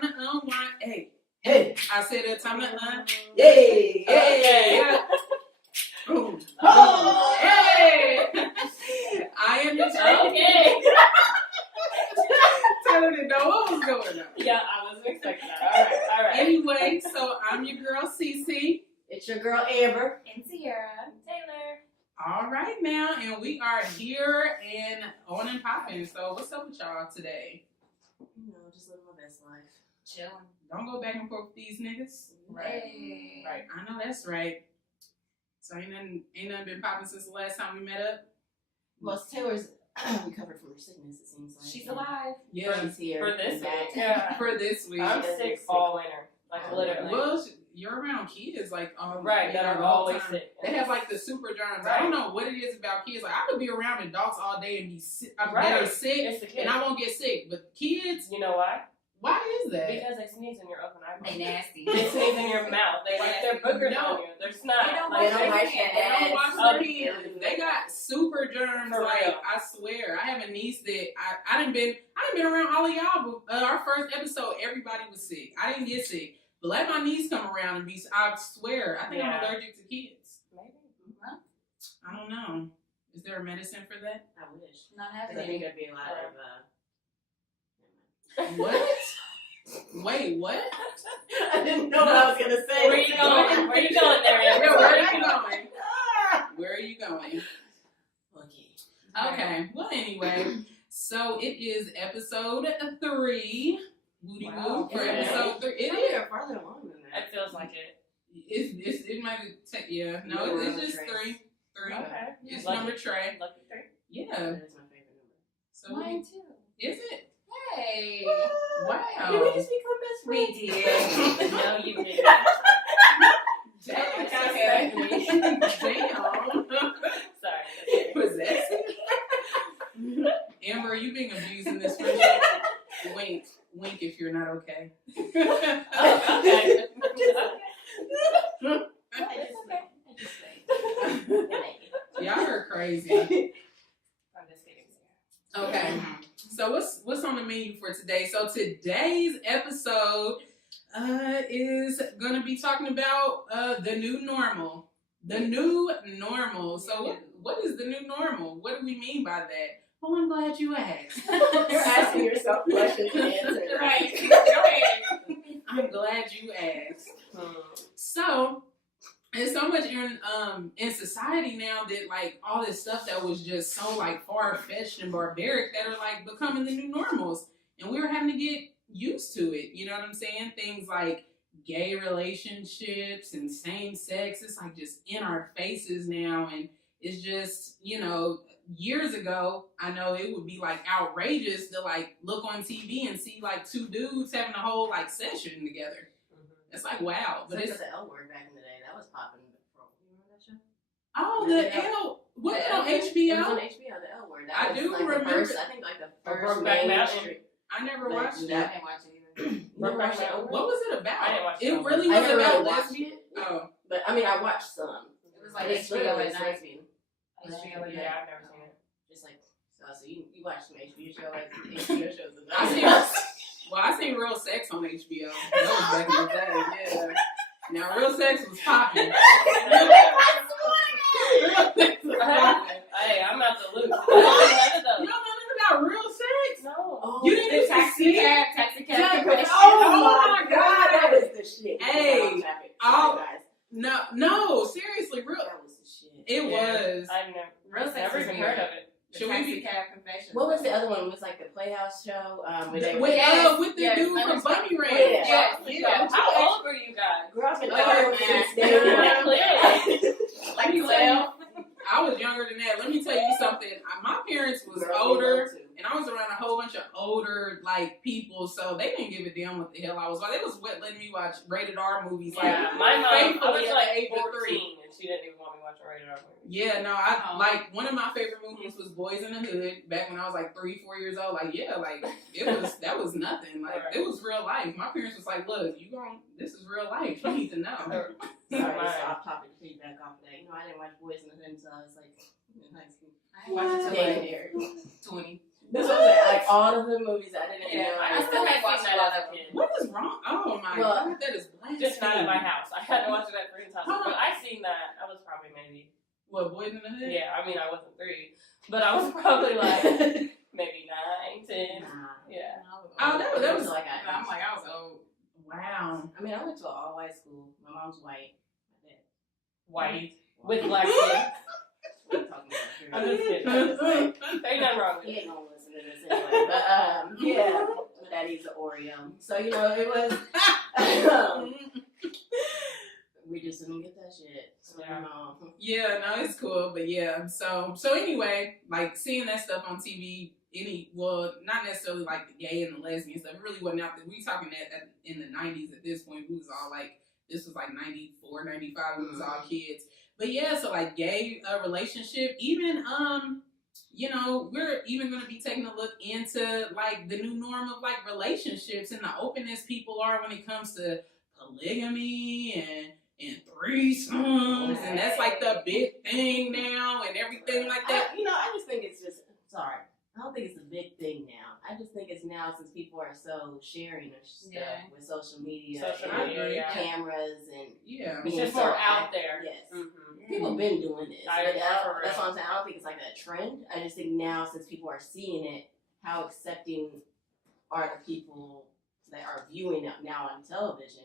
time to unwind. Hey. I said it's time to Yay. Hey. Boom. Oh. Hey. I am your Okay. Taylor didn't know what was going on. Yeah, I wasn't expecting that. All right. Anyway, so I'm your girl, Cece. It's your girl, Amber. And Sierra. Taylor. All right now, and we are here and on and popping. So what's up with y'all today? You know, just living my best life. Chilling. Don't go back and forth with these niggas. Right. Right. I know that's right. So ain't nothing been popping since the last time we met up? Well, Taylor's recovered from her sickness, it seems like. She's alive. Yeah. She's here. For this and back. week. Yeah. For this week. I'm sick all winter. Like, literally. Well, you're around kids, like, right, that are always time. sick. They have, like, the super germs. Right. I don't know what it is about kids. Like, I could be around adults all day and be sick. Right. That are sick, It's the kids. and I won't get sick. But kids, You know why? why is that? Because they sneeze in your open eyeball. They nasty. They sneeze in your mouth. They like their boogers No. on you. They're not. They don't like, wash their they- hands. They don't wash Oh, their hands. They got super germs. For like real. I swear, I have a niece that I done been around all of y'all. But, our first episode, everybody was sick. I didn't get sick, but let my niece come around and be. I swear, I think I'm Yeah. allergic to kids. Maybe. I don't know. Is there a medicine for that? I wish. Not having I think any. there'd be a lot of, What? Wait, what? I didn't know what I was going to say. Where you going? Where you going there? Yeah, Amber? where are you going? Where are you going? Okay. Okay. Well, anyway, so it is episode 3. Woody Wow. woo for Yeah. episode 3. It Oh, is. you're farther along than that. It feels like it. It might take, yeah. No, No, we're it's on the just train. 3. 3. Okay. It's Lucky. number Trey. Lucky 3. Yeah. That is my favorite number. So Mine too. is it? Hey. Wow. Did we just become best We friends? did. No, you didn't. Damn. Okay. Damn. Sorry. Possessive. Amber, are you being abused in this friendship? Wink. Wink if you're not okay. Okay. Y'all are crazy. I'm just kidding. Okay. So what's on the menu for today? So today's episode is gonna be talking about the new normal. The new normal. So what is the new normal? What do we mean by that? Well, I'm glad you asked. You're asking yourself questions and answering. Right. Go ahead. I'm glad you asked. So there's so much in society now that like all this stuff that was just so like far-fetched and barbaric that are like becoming the new normals, and we're having to get used to it. You know what I'm saying? Things like gay relationships and same sex, it's like just in our faces now, and it's just, you know, years ago I know it would be like outrageous to like look on TV and see like 2 dudes having a whole like session together. It's like wow, but it's the L word back in the day. That was popping. You remember that show? oh the L. Was it on HBO? It was on HBO. The L word. I That do was like remember. The first, I think like the first Brokeback Mountain. mainstream. I never But watched I it. didn't watch it either. You never watched that L word? What was it about? I didn't watch it it. really I was never about really watched lesbian. it. Oh, But I mean, I watched some. It was like But it's HBO literally at night. lesbian. HBO at Yeah, night. I've never seen it. Just like so you watch some HBO show like HBO shows. I seen Real Sex on HBO. That was back in the day. Yeah. Now Real Sex was popping. Real Sex was popping. Hey, I'm out the loop. You don't know nothing about Real Sex? No. Oh, You didn't even see it? Taxi Jack- cab. confession. Oh my God. that was the shit. Hey, all all- guys. No, seriously, real. That was the shit. It was. I've Real sex never is even good. heard of it. Should we Taxi be cab confession. What was the other one? It was like the Playhouse show. with Yes, the yes, dude from understand. Bunny Ranch? Yeah. How old were you guys? Girl, I've been Oh, over man. since then. Clearly. Let me tell you, I was younger than that. Let me tell you something. My parents was older, and I was around a whole bunch of older like people, so they didn't give a damn what the hell I was like. They was letting me watch rated R movies. Yeah, like my mom, I faithfully was at like the age of 14, and she didn't even want me watching rated R movies. Yeah, no, I like one of my favorite movies was Boys in the Hood back when I was like 3-4 years old. Like, yeah, like that was nothing. Like it was real life. My parents was like, look, this is real life. You need to know. Sorry, it's off topic feedback off of that. You know, I didn't watch Boys in the Hood until I was like in high school. I watched it till Yeah, like 20. this was like all of the movies I didn't Yeah, know. I still had watched a lot of them. What is not at my house. I had to watch it at friends' house. Huh. But I seen that. I was probably maybe. What, Boys in the Hood? Yeah, I mean, I wasn't 3, but I was probably like maybe 9, 10. Nah. Yeah. Oh, that was like I'm like, I was old. Wow. I mean, I went to an all-white school. My mom's white. My dad. White with black skin. What I'm talking about. I'm just kidding. I'm just saying. Ain't nothing wrong with He it. ain't gonna listen to this anyway. But yeah, my dad eats an Oreo. So you know, it was. We just didn't get that shit. So Yeah. Yeah, no, it's cool, but yeah. So anyway, like seeing that stuff on TV, not necessarily like the gay and the lesbian stuff. It really wasn't out there. We talking that in the 90s at this point. We was all like, this was like 94, 95. We was all kids. But yeah, so like gay relationship, even you know, we're even going to be taking a look into like the new norm of like relationships and the openness people are when it comes to polygamy and threesomes, and that's like the big thing now and everything like that. I just think it's just sorry. I don't think it's a big thing now. I just think it's now since people are so sharing of stuff with social media, Yeah. cameras, and Yeah, It's being just so more out active. there. Yes. Mm-hmm. People have been doing this. That's For what I'm saying. I don't think it's like a trend. I just think now, since people are seeing it, how accepting are the people that are viewing it now on television?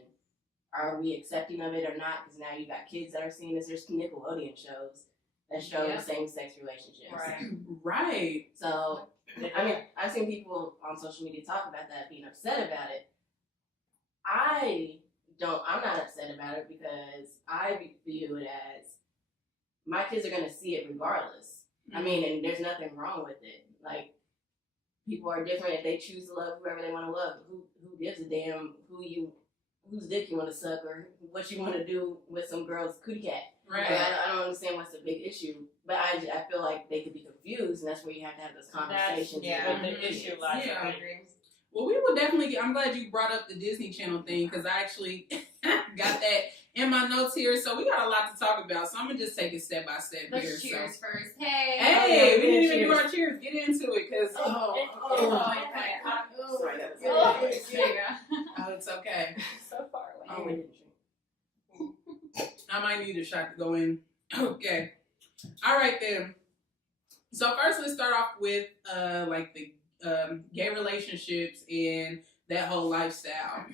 Are we accepting of it or not? Because now you got kids that are seeing this. There's Nickelodeon shows that show same-sex relationships. right. So, I mean, I've seen people on social media talk about that, being upset about it. I'm not upset about it because I view it as my kids are going to see it regardless. I mean, and there's nothing wrong with it. Like, people are different. If they choose to love whoever they want to love, who gives a damn whose dick you want to suck or what you want to do with some girl's cootie cat. Right. Like, I don't understand what's the big issue, but I feel like they could be confused, and that's where you have to have those conversations. That's the issue lies. Yeah. Well, we will definitely I'm glad you brought up the Disney Channel thing because I actually got that in my notes here. So we got a lot to talk about. So I'm going to just take it step by step here. Let's cheers So. first. Hey. Hey, we didn't even cheers. do our cheers. Get into it because Sorry, that was There you go. oh, it's okay. So far away. Oh, we didn't drink. I might need a shot to go in. Okay. All right then. So first, let's start off with like the gay relationships and that whole lifestyle.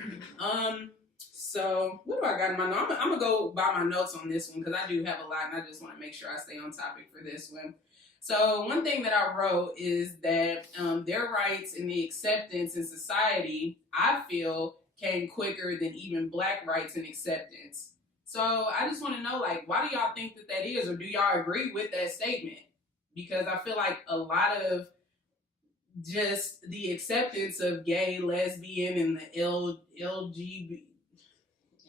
So what do I got in my notes? I'm gonna go by my notes on this one because I do have a lot, and I just want to make sure I stay on topic for this one. So one thing that I wrote is that their rights and the acceptance in society, I feel, came quicker than even Black rights and acceptance. So I just want to know, like, why do y'all think that is, or do y'all agree with that statement? Because I feel like a lot of just the acceptance of gay, lesbian, and the LGBT,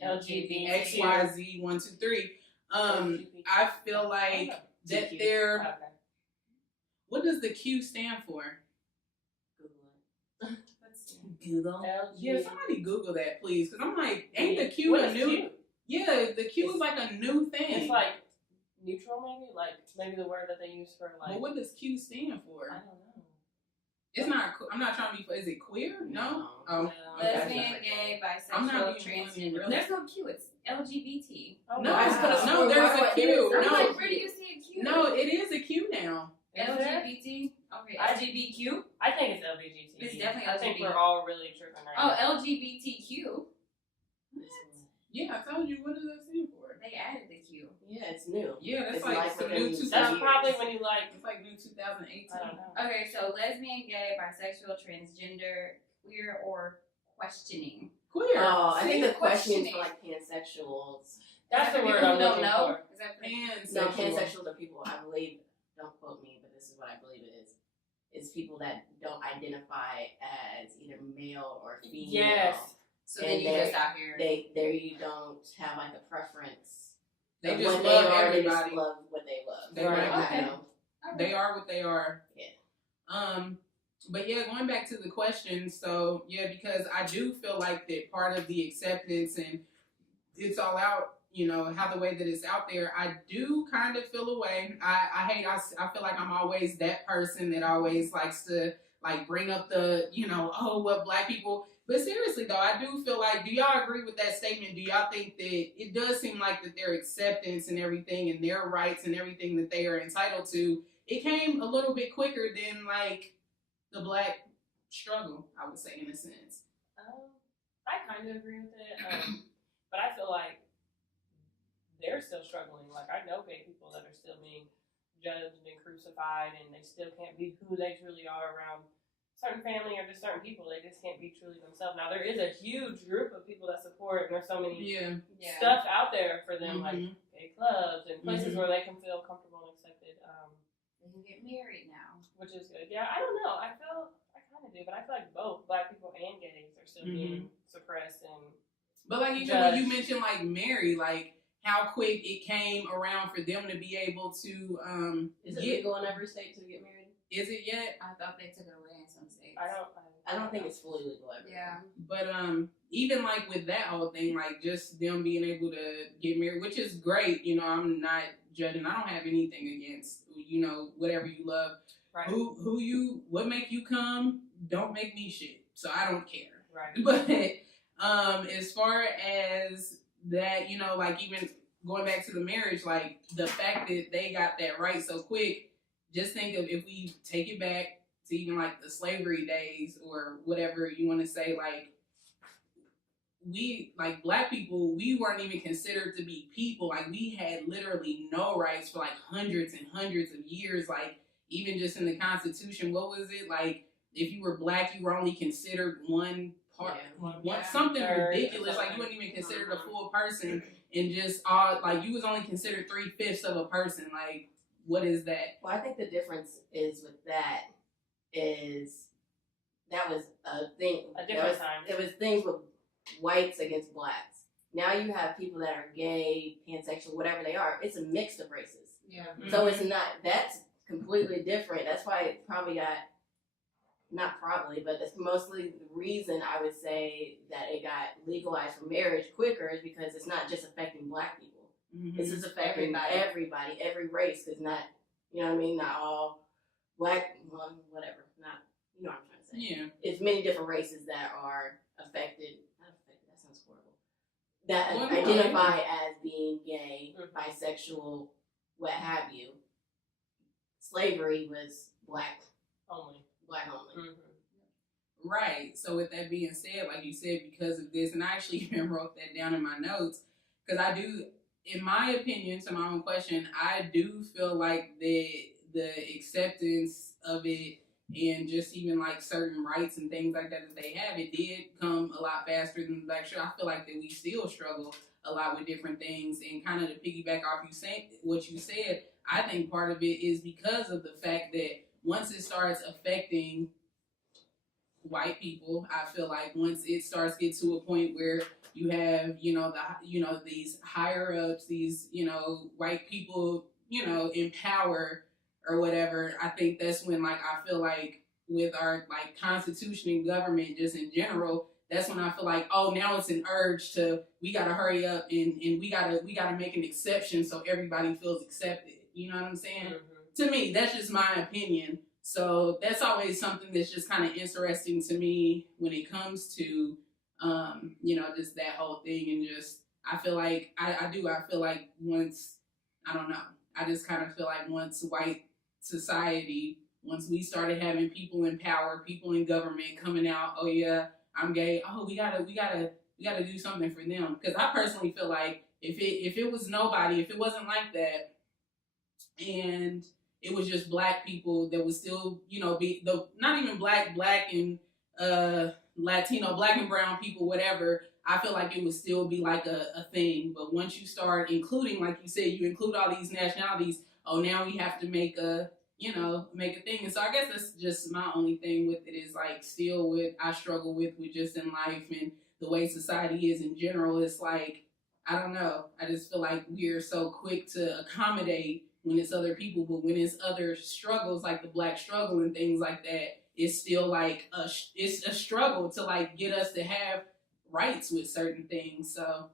XYZ 1, 2, 3. I feel like that they're. Okay. What does the Q stand for? Google. Yeah, somebody Google that, please, because I'm like, ain't the Q What a is new? Q? Yeah, the Q is like a new thing. It's like neutral, maybe the word that they use for like. But what does Q stand for? I don't know. It's not. I'm not trying to be. Is it queer? No. Oh, No. okay. Lesbian, gay, I'm not bisexual, being funny, transgender. really. There's no Q. It's LGBT. Oh, No, I just put a no, there's a Q. I'm No, like, where do you see a Q? no, it is a Q now. Is there? LGBT. Okay. IGBQ? I think it's LGBT. It's definitely I think LGBT. we're all really tripping right Oh, now. LGBTQ. Yeah, I told you. What does that stand for? They added the Q. Yeah, it's new. Yeah, that's It's like like some within new 2000. That's probably when you like. It's like new 2018. I don't know. Okay, so lesbian, gay, bisexual, transgender, queer, or questioning. Queer. Oh, I think See, the question is questioning. for like pansexuals. That's the People word I'm who don't looking know. for. Is that No, Pansexual. pansexuals are people, I believe, don't quote me, but this is what I believe it is. It's people that don't identify as either male or female. Yes. so then you And just out here? You don't have like a preference. They of just what love they are, everybody. They just love what they love. They Right. love Okay. You know? They are what they are. Yeah. But yeah, going back to the question, so yeah, because I do feel like that part of the acceptance and it's all out, you know, how the way that it's out there, I do kind of feel away. I feel like I'm always that person that always likes to like bring up the, you know, oh, what Black people, but seriously, seriously though, I do feel like, do y'all agree with that statement? Do y'all think that it does seem like that their acceptance and everything and their rights and everything that they are entitled to, it came a little bit quicker than like the black struggle, I would say, in a sense. I kind of agree with it, but I feel like they're still struggling. Like, I know gay people that are still being judged and crucified, and they still can't be who they truly are around certain family or just certain people. They just can't be truly themselves. Now, there is a huge group of people that support, and there's so many stuff out there for them, like gay clubs and places where they can feel comfortable and accepted. They can get married now. Which is good. Yeah, I don't know. I kind of do, but I feel like both black people and gays are still being suppressed and. But like even when you mentioned like Mary, like how quick it came around for them to be able to Is it legal in every state to get married? Is it yet? I thought they took it away in some states. I don't think it's fully legal everywhere. Yeah. But even like with that whole thing, like just them being able to get married, which is great. You know, I'm not judging. I don't have anything against, you know, whatever you love. Right. What make you come? Don't make me shit. So I don't care. Right. But as far as that, you know, like even going back to the marriage, like the fact that they got that right so quick, just think of if we take it back to even like the slavery days or whatever you want to say, like we, like black people, we weren't even considered to be people. Like we had literally no rights for like hundreds and hundreds of years. Like even just in the Constitution, what was it? Like if you were black, you were only considered one part, something ridiculous. Like you weren't even considered a full person, and just all like you was only considered 3/5 of a person. Like what is that? Well, I think the difference is with that is that was a thing. A different time. It was things with whites against blacks. Now you have people that are gay, pansexual, whatever they are. It's a mix of races. Yeah. So it's not, that's completely different. That's why it probably got, not probably, but that's mostly the reason I would say that it got legalized for marriage quicker is because it's not just affecting black people. This is affecting everybody, every race. Because not, you know what I mean, not all black, well, whatever, not, you know what I'm trying to say. Yeah. It's many different races that are affected, not affected, that sounds horrible, that identify as being gay, bisexual, what have you. Slavery was black only. Right. So with that being said, like you said, because of this, and I actually even wrote that down in my notes, because I do, in my opinion, to my own question, I do feel like the acceptance of it and just even like certain rights and things like that they have, it did come a lot faster than the black. I feel like that we still struggle a lot with different things, and kind of to piggyback off what you said, I think part of it is because of the fact that once it starts affecting white people, I feel like once it starts get to a point where you have, these higher ups, these, white people, in power or whatever, I think that's when, like, I feel like with our, like, constitution and government just in general, that's when I feel like, oh, now it's an urge to, we got to hurry up and we gotta make an exception so everybody feels accepted. You know what I'm saying? To me, that's just my opinion. So that's always something that's just kind of interesting to me when it comes to, just that whole thing. And just, I feel like, I feel like once, I don't know, I just kind of feel like once white society, once we started having people in power, people in government coming out, oh yeah, I'm gay, oh, we gotta do something for them. Because I personally feel like if it was nobody, if it wasn't like that, and it was just black people that would still, be not even black and Latino, black and brown people, whatever, I feel like it would still be like a thing. But once you start including, like you said, you include all these nationalities, oh, now we have to make a thing. And so I guess that's just my only thing with it is like still with, I struggle with just in life and the way society is in general. It's like, I don't know. I just feel like we're so quick to accommodate when it's other people, but when it's other struggles like the black struggle and things like that, it's still like it's a struggle to like get us to have rights with certain things. So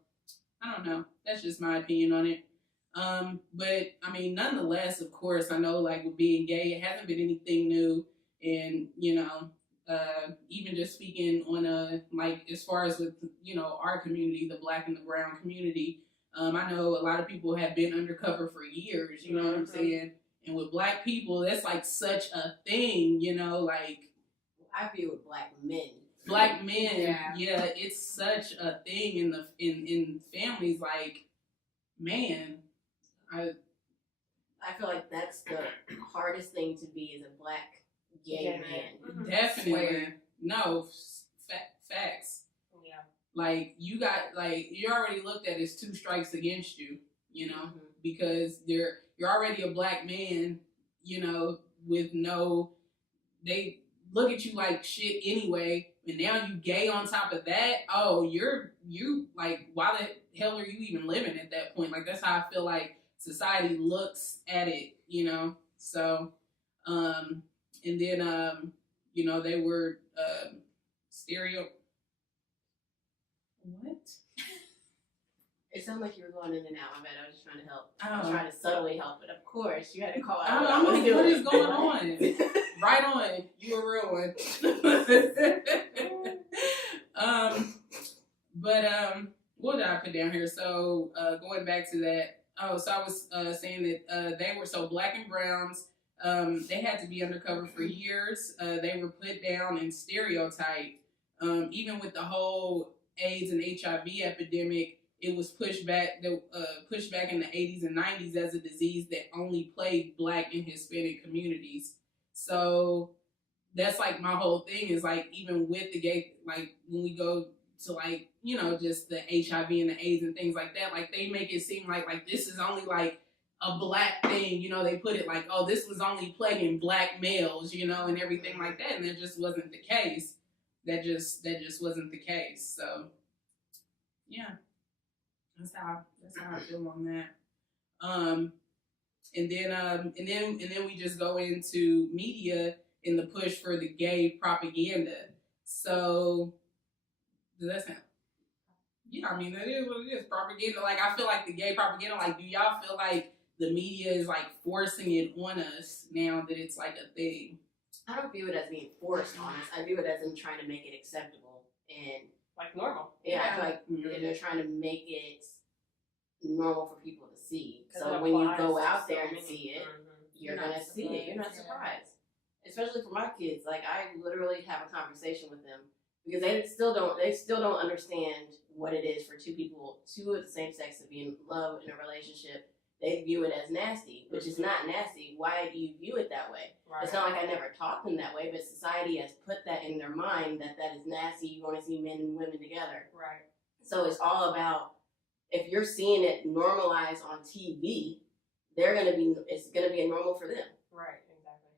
I don't know. That's just my opinion on it. But I mean, nonetheless, of course, I know like with being gay, it hasn't been anything new, and even just speaking on like as far as with our community, the Black and the Brown community. I know a lot of people have been undercover for years. You know what I'm saying? And with Black people, that's like such a thing. Like I view with Black men. Black men, yeah, it's such a thing in families. Like, man, I feel like that's the hardest thing to be as a Black gay man. Definitely. No, facts. Yeah. Like, you're already looked at as 2 strikes against you, because you're already a Black man, with they look at you like shit anyway, and now you gay on top of that. Oh, you like, why the hell are you even living at that point? Like, that's how I feel like society looks at it, So, and then they were stereo. What? It sounded like you were going in and out. I bet I was just trying to help. Oh. I was trying to subtly help, but of course you had to call out. I'm like, what is going on? Right on. You a real one. What did I put down here? So going back to that. Oh, so I was saying that they were so Black and Browns. They had to be undercover for years. They were put down and stereotyped. Even with the whole AIDS and HIV epidemic, it was pushed back in the 80s and 90s as a disease that only plagued Black and Hispanic communities. So that's like my whole thing is like, even with the gay, like when we go to like, just the HIV and the AIDS and things like that, like they make it seem like this is only like a Black thing, they put it like, oh, this was only plaguing Black males, and everything like that. And that just wasn't the case. That just wasn't the case. So yeah. That's how I feel on that. And then we just go into media in the push for the gay propaganda. So does that sound? Yeah, I mean that is what it is. Propaganda. Like, I feel like the gay propaganda. Like, do y'all feel like the media is like forcing it on us now that it's like a thing? I don't view it as being forced on us. I view it as them trying to make it acceptable and like normal. Yeah, I feel like they're trying to make it normal for people to see. So when you go out there and see it, you're gonna see it. You're not surprised. Especially for my kids, like I literally have a conversation with them because they still don't understand what it is for two of the same sex to be in love in a relationship. They view it as nasty, which is not nasty. Why do you view it that way? Right. It's not like I never taught them that way, but society has put that in their mind that is nasty. You want to see men and women together. Right. So it's all about, if you're seeing it normalized on TV, it's gonna be a normal for them. Right, exactly.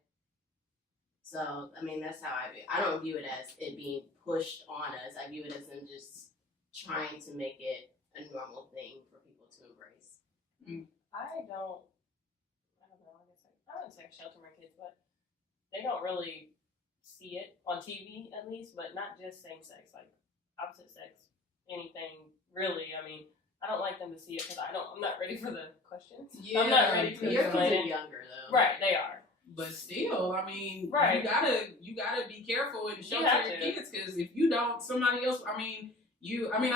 So, I mean, that's how I view it. I don't view it as it being pushed on us. I view it as them just trying to make it a normal thing for people to embrace. I don't know, I wouldn't say I shelter my kids, but they don't really see it on TV at least, but not just same sex, like opposite sex, anything really. I mean, I don't like them to see it because I'm not ready for the questions. Yeah, I'm not ready to explain it. Younger though. Right, they are. But still, I mean, right. you gotta be careful and shelter your kids, because if you don't, somebody else. I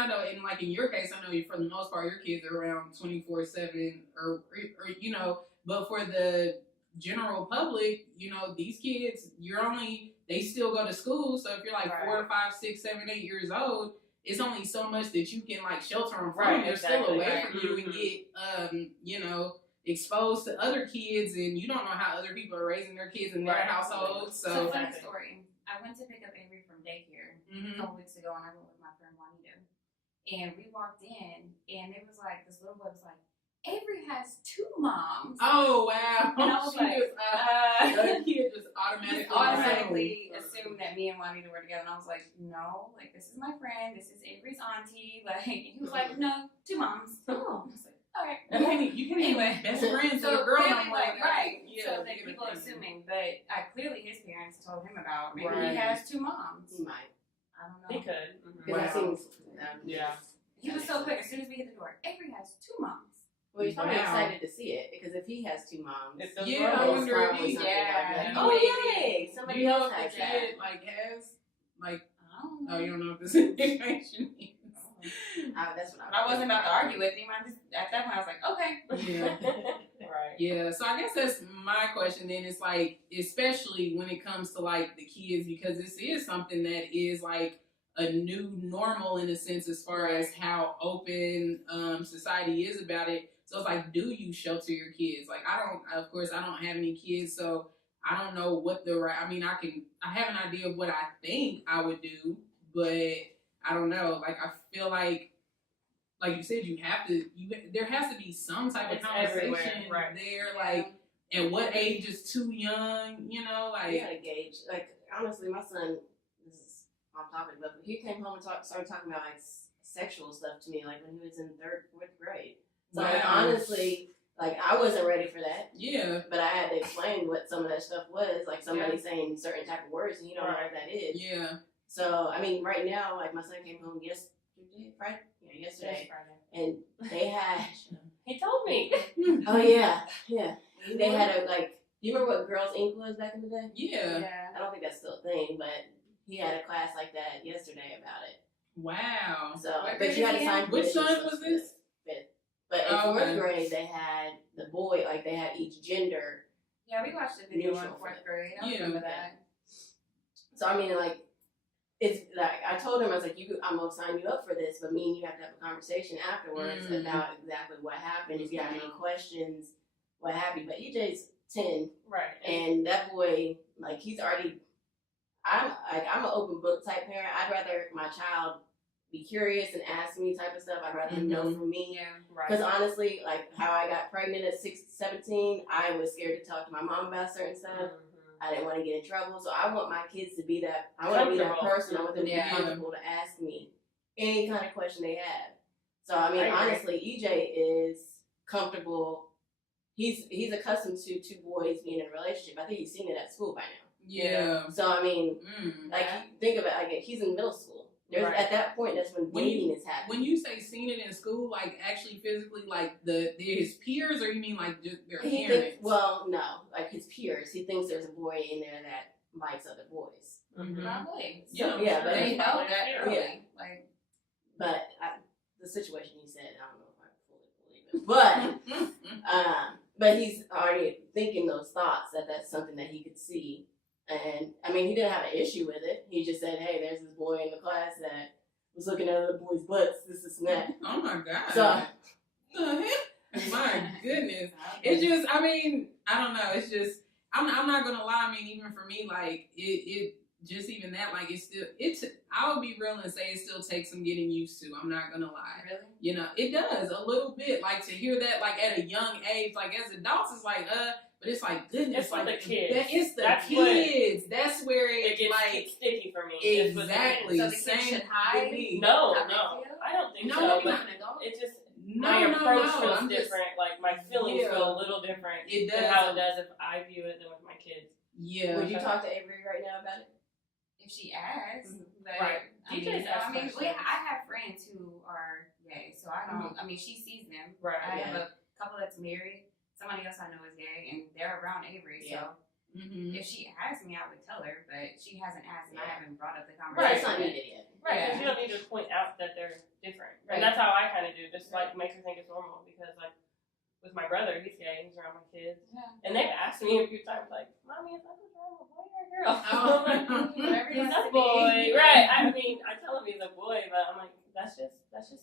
know in your case, I know for the most part your kids are around 24/7 or but for the general public, these kids, they still go to school. So if you're like 4, 5, 6, 7, 8 years old, it's only so much that you can like shelter them from. Right, they're still away from you and get exposed to other kids, and you don't know how other people are raising their kids in their households. So funny story. I went to pick up Avery from daycare a couple weeks ago, and I went with my friend Juanita. And we walked in, and it was like, this little boy was like, Avery has 2 moms. Oh, wow. And I was the kid just automatically assumed that me and Juanita were together. And I was like, no, like, this is my friend. This is Avery's auntie. Like, he was like, no, 2 moms. Oh. I was like, all right. You can anyway, best friends with a girl. Right. Yeah, so that people are assuming. But clearly his parents told him about, maybe he has 2 moms. He might. I don't know. He could. Wow. Yeah. He was so quick. As soon as we hit the door, Avery has 2 moms. Well, he's probably Wow. excited to see it because if he has two moms, If those Yeah, I girls- wonder if probably he- something yeah. like, oh yay, Do somebody you know else if has the that. kid like has like? I don't know. Oh, you don't know if this information is. That's what I wasn't about to argue with him. I just at that point I was like, okay. Yeah. Right. Yeah, so I guess that's my question then. It's like, especially when it comes to like the kids, because this is something that is like a new normal in a sense as far as how open society is about it. So it's like, do you shelter your kids? Like, I don't have any kids, so I don't know what the right, I mean, I have an idea of what I think I would do, but I don't know. Like, I feel like you said, there has to be some type of It's conversation everywhere, right. there. Like, at what age is too young? You know, like. You gotta gauge. Like, honestly, my son, this is off topic, but he came home and started talking about like sexual stuff to me, like when he was in 3rd, 4th grade. So like, Wow. honestly, like I wasn't ready for that. Yeah. But I had to explain what some of that stuff was, like somebody saying certain type of words and you don't know what that is. Yeah. So I mean, right now, like my son came home yesterday, and they had. He told me. Oh yeah. They had a like. Do you remember what Girls Inc. was back in the day? Yeah. I don't think that's still a thing, but he had a class like that yesterday about it. Wow. So, What but you had to grade is he sign. in? Which permission son slips was for this? 5th. But in Oh, 4th okay. grade, they had the boy, like they had each gender. Yeah, we watched the video in Neutral. 4th grade. I Yeah. remember that. So I mean, like, it's like I told him, I was like, I'm gonna sign you up for this, but me and you have to have a conversation afterwards Mhm. about exactly what happened. If you have any questions, what have you. But EJ's 10, Right. and that boy, like, he's already. I'm an open book type parent. I'd rather my child be curious and ask me type of stuff. I'd rather him know from me. Yeah. Right. Because honestly, like how I got pregnant at 17, I was scared to talk to my mom about certain stuff. Mhm. I didn't want to get in trouble. So I want my kids to be that. I want to be that Comfortable. person. I want them to be Yeah. comfortable to ask me any kind of question they have. So I mean, I agree. honestly, EJ is comfortable. He's accustomed to 2 boys being in a relationship. I think he's seen it at school by now. Yeah. So I mean, Mm. like think of it. Like he's in middle school. There's Right. at that point that's when When dating is happening. When you say seen it in school, like actually physically, like his peers, or you mean like just their He parents? thinks, well, no, like his peers. He thinks there's a boy in there that likes other boys. Mhm. Probably. Yeah, yeah, but They he- know that Yeah. early. Like, But the situation he said, I don't know if I fully believe it. But he's already thinking those thoughts that's something that he could see. And I mean, he didn't have an issue with it. He just said, hey, there's this boy in the class that was looking at other boys' butts, this and that. Oh my god. So The heck? My goodness. It's just, I mean, I don't know. It's just, I'm not gonna lie. I mean, even for me, like it just even that, like I would be real and say it still takes some getting used to. I'm not gonna lie. really? You know, it does a little bit. Like to hear that, like at a young age, like as adults, it's like, but it's like goodness, It's for like the kids. It's the That's kids. That's where It gets like sticky for me. It's with the exactly. So the kids Same should hide? with me. No, How they no, feel? I don't think No, so. no, But an adult? it just No, my approach feels I'm just- different. Like my feelings Yeah. feel a little different It than does. how it does if I view it than with my kids. Yeah. would you talk to Avery right now about it? If she asks, but Right. I She mean, just asks I questions. have friends who are gay, so I don't. I mean, she sees them. Right. I have Yeah. a couple that's married. Somebody else I know is gay, and they're around Avery. Yeah. So Mm-hmm. if she asked me, I would tell her, but she hasn't asked, and I Yeah. haven't brought up the But conversation. it's not yet. needed yet. Right, because Yeah. you don't need to point out that they're different. Right. And that's how I kind of do, just like make her think it's normal. Because like with my brother, he's gay, he's around my kids. Yeah. And they've asked me a few times, like, Mommy, is that a boy or a girl? Oh. Whatever he He's wants a to boy. be. Right. I mean, I tell him he's a boy, but I'm like, that's just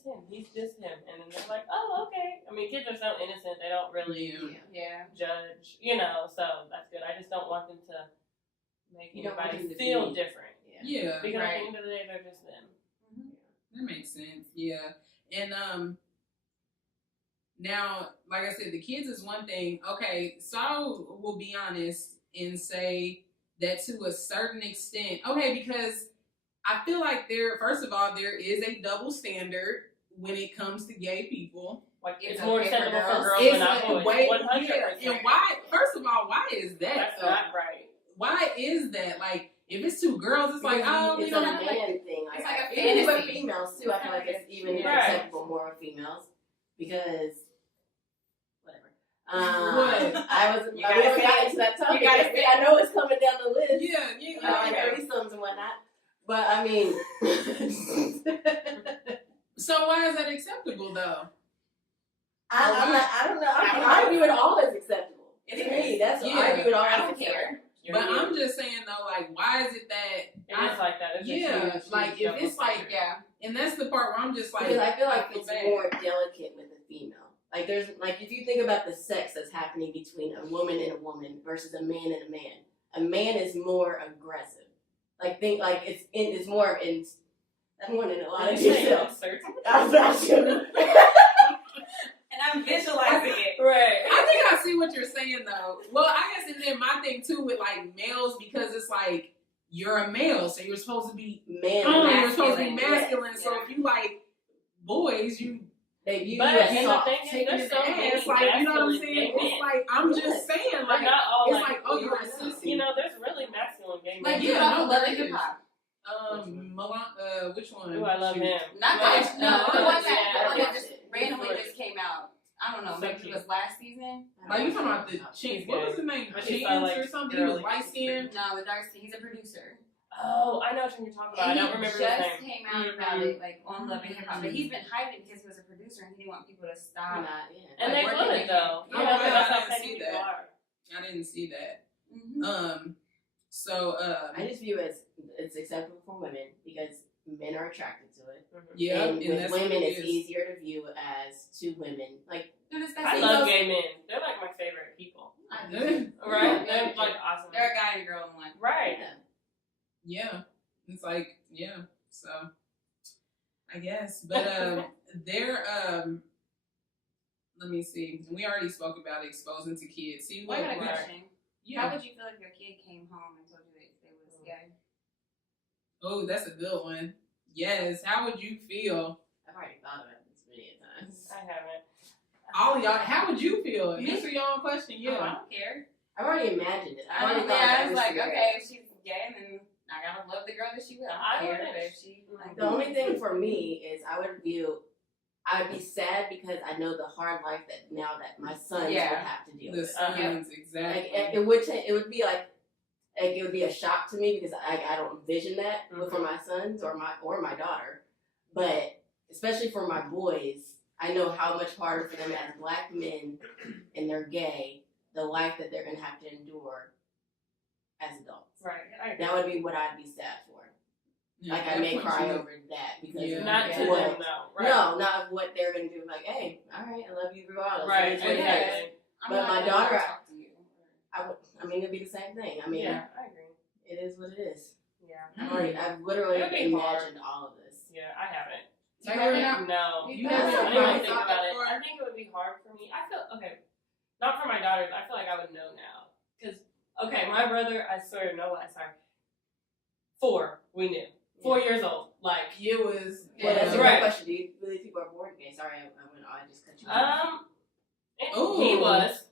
him. He's just him. And then they're like, oh, okay. I mean, kids are so innocent, they don't really Yeah. Yeah. judge, so that's good. I just don't want them to make You don't want anybody them to feel be- different. Yeah. Yeah. Because at Right. the end of the day, they're just them. That makes sense. Yeah. And now, like I said, the kids is one thing. Okay, so I will be honest and say that to a certain extent, okay, because I feel like first of all, there is a double standard when it comes to gay people. Like, It's it's more okay for acceptable for girls. girls It's than not like, boys. wait, 100%. yeah, and why? First of all, why is that? That's though? not right. Why is that? Like, if it's 2 girls, it's like, oh, we it's don't a have man like, thing. it's like a even with fantasy. females too, I feel like it's even Right. acceptable more with females because What? I was. You I gotta haven't say gotten it. to that topic. You gotta yet. say I know it's coming down the list. Yeah. Like threesomes and whatnot. But I mean, So why is that acceptable though? I don't know. I can I don't argue it all as acceptable. It To is. me, that's Yeah. argue it all I as don't acceptable. care. But I'm just saying though, like, why is it that? It is like that. It's a Yeah, huge, like, huge if it's double like- standard. Yeah. And that's the part where I'm just like, Because I feel like feel it's bad. more delicate with a female. Like there's like if you think about the sex that's happening between a woman and a woman versus a man and a man is more aggressive. Like think like it's more in. I'm going into a lot of Did you say detail. insert? I'm not sure. And I'm visualizing it. Right. I think I see what you're saying though. Well, I guess and then my thing too with like males because it's like you're a male, so you're supposed to be Man, you're supposed to be masculine, masculine. yes, So yeah. if you like boys, you they view But you as and the soft. thing is, take it in there's the so many ass. Like you know what I'm masculine saying? gay It's men. like I'm Yes. just saying They're like not all it's like, like oh you're a sissy. you know, there's really masculine gay men. Like, Yeah, you know, no, love there and is. hip hop. Which one? Ooh, I love Shoot. him. Not Like, that. No, the one that yeah, the one that just yeah. randomly just came out. I don't know. So Maybe cute. it was last season. Like you talking about the He's Chance? What was good. his name? I just saw, Chance like, or something? He was girly. light skinned. No, with Darcy. He's a producer. Oh, I know what you're talking about. I And don't he remember just his name. came out about it, like on Love and Hip Hop. But he's been hiding because he was a producer and he didn't want people to stop. And Like, they working would with though. him. You Oh, know, yeah, that's I how didn't petty see people that. are. I didn't see that. Mm-hmm. So I just view it as it's acceptable for women because men are attracted to it. yeah, and with that's women, what it it's is. easier to view as two women. Like I love gay men. They're like my favorite people. Right? They're like awesome. They're a guy and a girl in one. Right. Yeah, it's like yeah. So I guess, but they're let me see. We already spoke about exposing to kids. See, I look, got a like, question. yeah. How would you feel if your kid came home and told you that they was gay? Oh, that's a good one. Yes. How would you feel? I've already thought about this many times. I haven't. All of y'all, how would you feel? Answer your own question. Oh, I Yeah. don't care. I've already imagined it. I've already Yeah, thought I about was this like, scenario. okay, if she's gay, then I gotta love the girl that she will. I I don't care. wouldn't- But if she, like, The only thing for me is I would be sad because I know the hard life that now that my sons would Yeah. have to deal The with. sons, Like, exactly. it would be like it would be a shock to me because I don't envision that for my sons or my daughter, but especially for my boys, I know how much harder for them as black men and they're gay, the life that they're gonna have to endure as adults. Right. I agree. That would be what I'd be sad for. Yeah, Like at I may that point cry you- over that because Yeah. of Not to what- them though. Right. No, not what they're gonna do. Like, hey, all right, I love you regardless. Right. It is what it is. Exactly. I'm But not my gonna daughter- talk to you. I mean, it'd be the same thing. I mean, Yeah, I agree. it is what it is. Yeah. I've literally It'd be hard. imagined all of this. Yeah, I haven't. Like, I mean, No. You I haven't didn't even really think thought about that it. far? I think it would be hard for me. I feel okay. Not for my daughters. I feel like I would know now. Cause okay, my brother. I swear, no lie. Sorry. 4. We knew. 4 years old. Like. It was. Well, that's a Right. good question. Do you believe people are born gay? Sorry, I just cut you off. And Ooh. he was.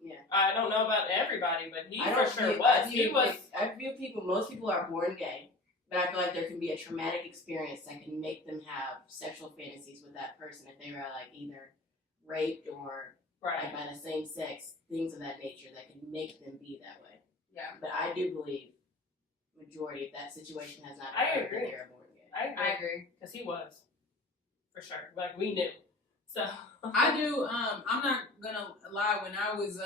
Yeah. I don't know about everybody, but he I for don't sure view- was. He was. I view people. Most people are born gay, but I feel like there can be a traumatic experience that can make them have sexual fantasies with that person if they were like either raped or Right. like by the same sex, things of that nature that can make them be that way. Yeah. But I do believe majority if that situation has not I occurred, agree. then they're born gay. I agree. Because he was. For sure. Like, we knew. So. I do. I'm not gonna lie. When I was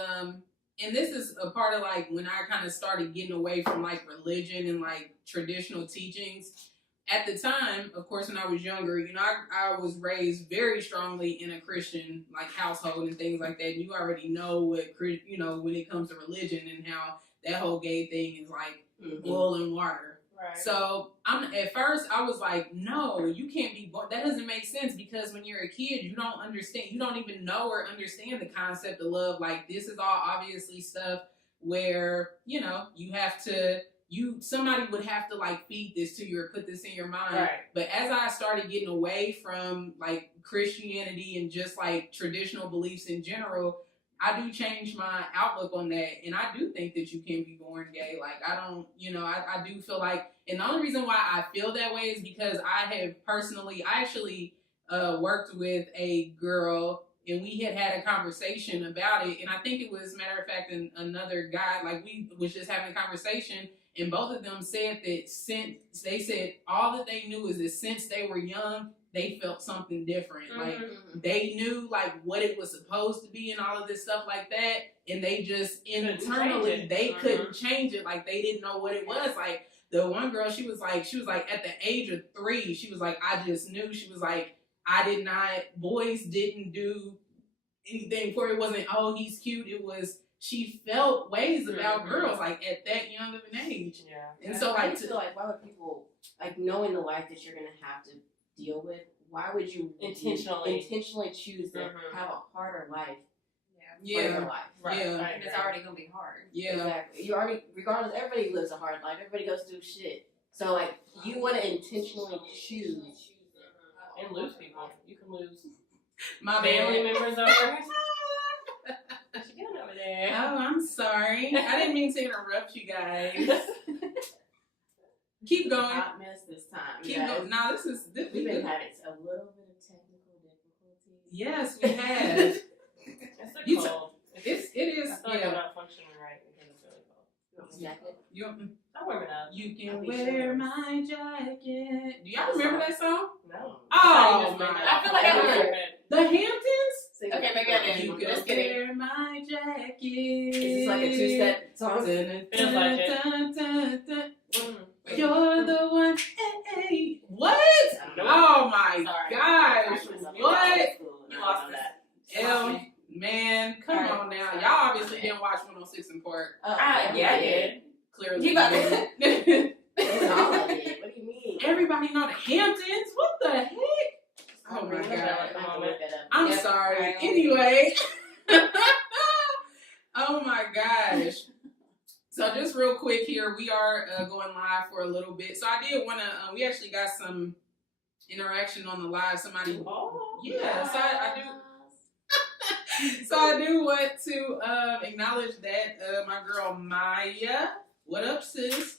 and this is a part of like when I kind of started getting away from like religion and like traditional teachings. At the time, of course, when I was younger, you know, I was raised very strongly in a Christian like household and things like that. And you already know what you know when it comes to religion and how that whole gay thing is like oil and water. Right. So at first I was like, no, you can't be born. That doesn't make sense because when you're a kid, you don't understand. You don't even know or understand the concept of love. Like this is all obviously stuff where you know you have to. Somebody would have to like feed this to you or put this in your mind. Right. But as I started getting away from like Christianity and just like traditional beliefs in general, I do change my outlook on that. And I do think that you can be born gay. Like I don't, you know, I do feel like, and the only reason why I feel that way is because I have personally, I actually worked with a girl and we had a conversation about it, and I think it was, matter of fact, another guy, like we was just having a conversation, and both of them said that since they said all that they knew is that since they were young, they felt something different. Like they knew like what it was supposed to be and all of this stuff like that, and they just internally they couldn't change it. Like they didn't know what it was. Like the one girl, she was like at the age of 3, she was like, I just knew. She was like, boys didn't do anything for it. It wasn't, oh, he's cute. It was, she felt ways about girls like at that young of an age. Yeah. And so I like, feel like, why would people, like, knowing the life that you're gonna have to deal with, why would you intentionally choose to have a harder life for your life? Right. Yeah. And it's already gonna be hard. Yeah. Exactly. You already, regardless, everybody lives a hard life. Everybody goes through shit. So like, you want to intentionally choose and lose people. You can lose My family bad. members over. What you doing over there? Oh, I'm sorry. I didn't mean to interrupt you guys. Keep going. hot mess this time. Keep guys. going. Now this We've been having a little bit of technical difficulties. Yes, we have. It's a You cold. it is. I feel like I'm not functioning right because it's really cold. You want my jacket? I'm warming up. You I'll can be wear sure. my jacket. Do y'all remember that song? No. Oh, my. I feel like I heard The Hamptons? Okay, maybe I didn't. You Just can kidding. wear my jacket. Is this like a 2-step song? Feels like it. You're the one. Hey, hey. What? Nope. Oh my Sorry. gosh. What? You lost that. L, man, come Alright. on now. Y'all obviously didn't watch 106 in Park. Yeah, I did. Clearly. You about did. All of it. What do you mean? Everybody know the Hamptons. What the heck? Oh my god. I'm Yep. sorry. Right. Anyway. Oh my gosh. So just real quick here, we are going live for a little bit. So I did want to, we actually got some interaction on the live. Somebody, Oh, yeah, so I do. So I do want to acknowledge that my girl Maya, what up, sis?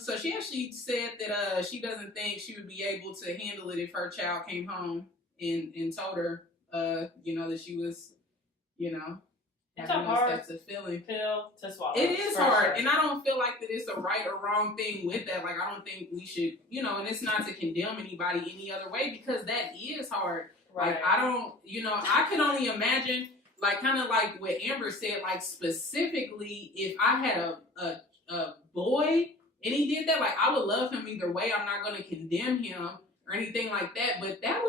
So she actually said that she doesn't think she would be able to handle it if her child came home and told her, that she was, It's having a those hard types of feelings. pill to swallow. It is for hard, sure. and I don't feel like that it's a right or wrong thing with that. Like, I don't think we should, and it's not to condemn anybody any other way because that is hard. Right. Like, I don't, I can only imagine, like, kind of like what Amber said, like, specifically, if I had a boy and he did that, like, I would love him either way. I'm not going to condemn him or anything like that, but that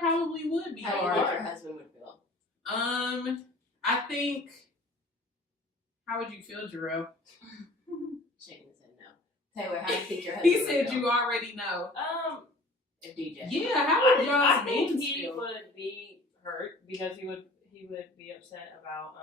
probably would be How do you hard. think your husband would feel? I think, how would you feel, Jarrell? Shaking his head no. Taylor, how do you think your husband He would said feel? you already know. If DJ. Yeah, how would I y'all's think men he feel? would be hurt because he would be upset about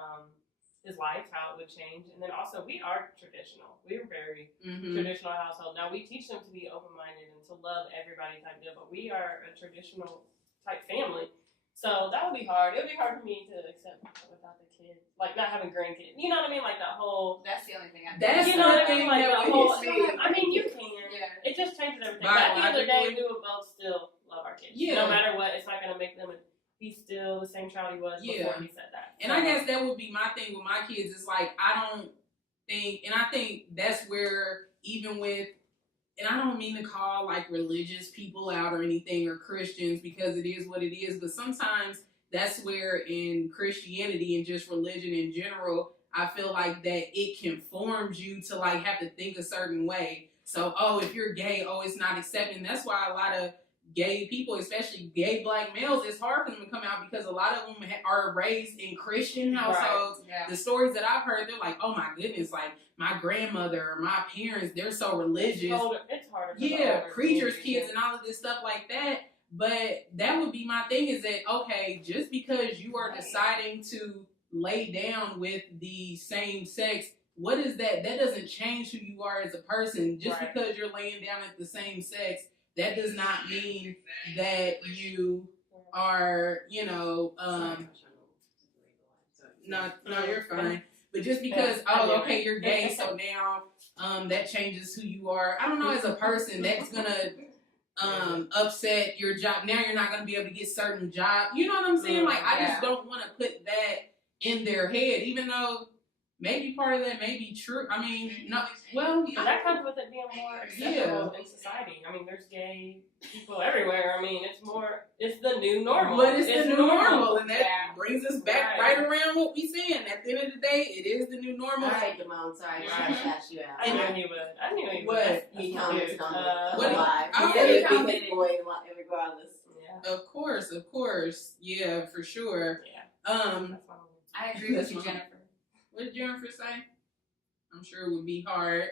his life, how it would change, and then also we are traditional. We're very Mm-hmm. traditional household. Now we teach them to be open minded and to love everybody type deal, but we are a traditional type family. So that would be hard. It would be hard for me to accept without the kids, like not having grandkids. You know what I mean? Like that whole. That's the only thing I That's You know what I the mean? thing Like that the we whole. see. I mean, you can. Yeah. It just changes everything. But at the end of the day, we would both still love our kids. Yeah. No matter what, it's not gonna make them. He's still the same child he was before he said that. And I guess that would be my thing with my kids. It's like, I don't think, and I think that's where, even with, and I don't mean to call like religious people out or anything or Christians because it is what it is, but sometimes that's where in Christianity and just religion in general, I feel like that it conforms you to like have to think a certain way. So, if you're gay, it's not accepting. That's why a lot of gay people, especially gay black males, it's hard for them to come out because a lot of them are raised in Christian households. Right. Yeah. The stories that I've heard, they're like, oh my goodness, like my grandmother or my parents, they're so religious. It's harder. For the Yeah, older preachers' community. kids and all of this stuff like that. But that would be my thing is that, okay, just because you are deciding to lay down with the same sex, what is that? That doesn't change who you are as a person. Just Right. because you're laying down with the same sex, that does not mean that you are, no, you're fine. But just because, okay, you're gay, so now that changes who you are. I don't know, as a person, that's gonna upset your job. Now you're not going to be able to get certain job. You know what I'm saying? Like, I just don't want to put that in their head, even though maybe part of that may be true. I mean, no, well, But that comes with it being more acceptable in society. I mean, there's gay people everywhere. I mean, it's the new normal. But it's the new normal, and that brings us back Right. right around what we saying. At the end of the day, it is the new normal. All right, Damone, sorry, I asked you out. I knew he would. I knew he would. What? He commented on the what- live. oh, He said he it'd be commented. his boy regardless. Yeah. Of course, yeah, for sure. Yeah. Um, That's my opinion. I agree with you, That's fine. Jennifer. what did Jennifer say? I'm sure it would be hard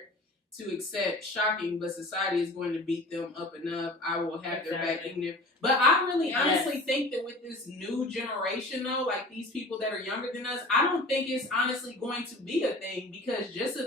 to accept, shocking, but society is going to beat them up enough. I will have their back, even if. But I really honestly think that with this new generation, though, like these people that are younger than us, I don't think it's honestly going to be a thing because just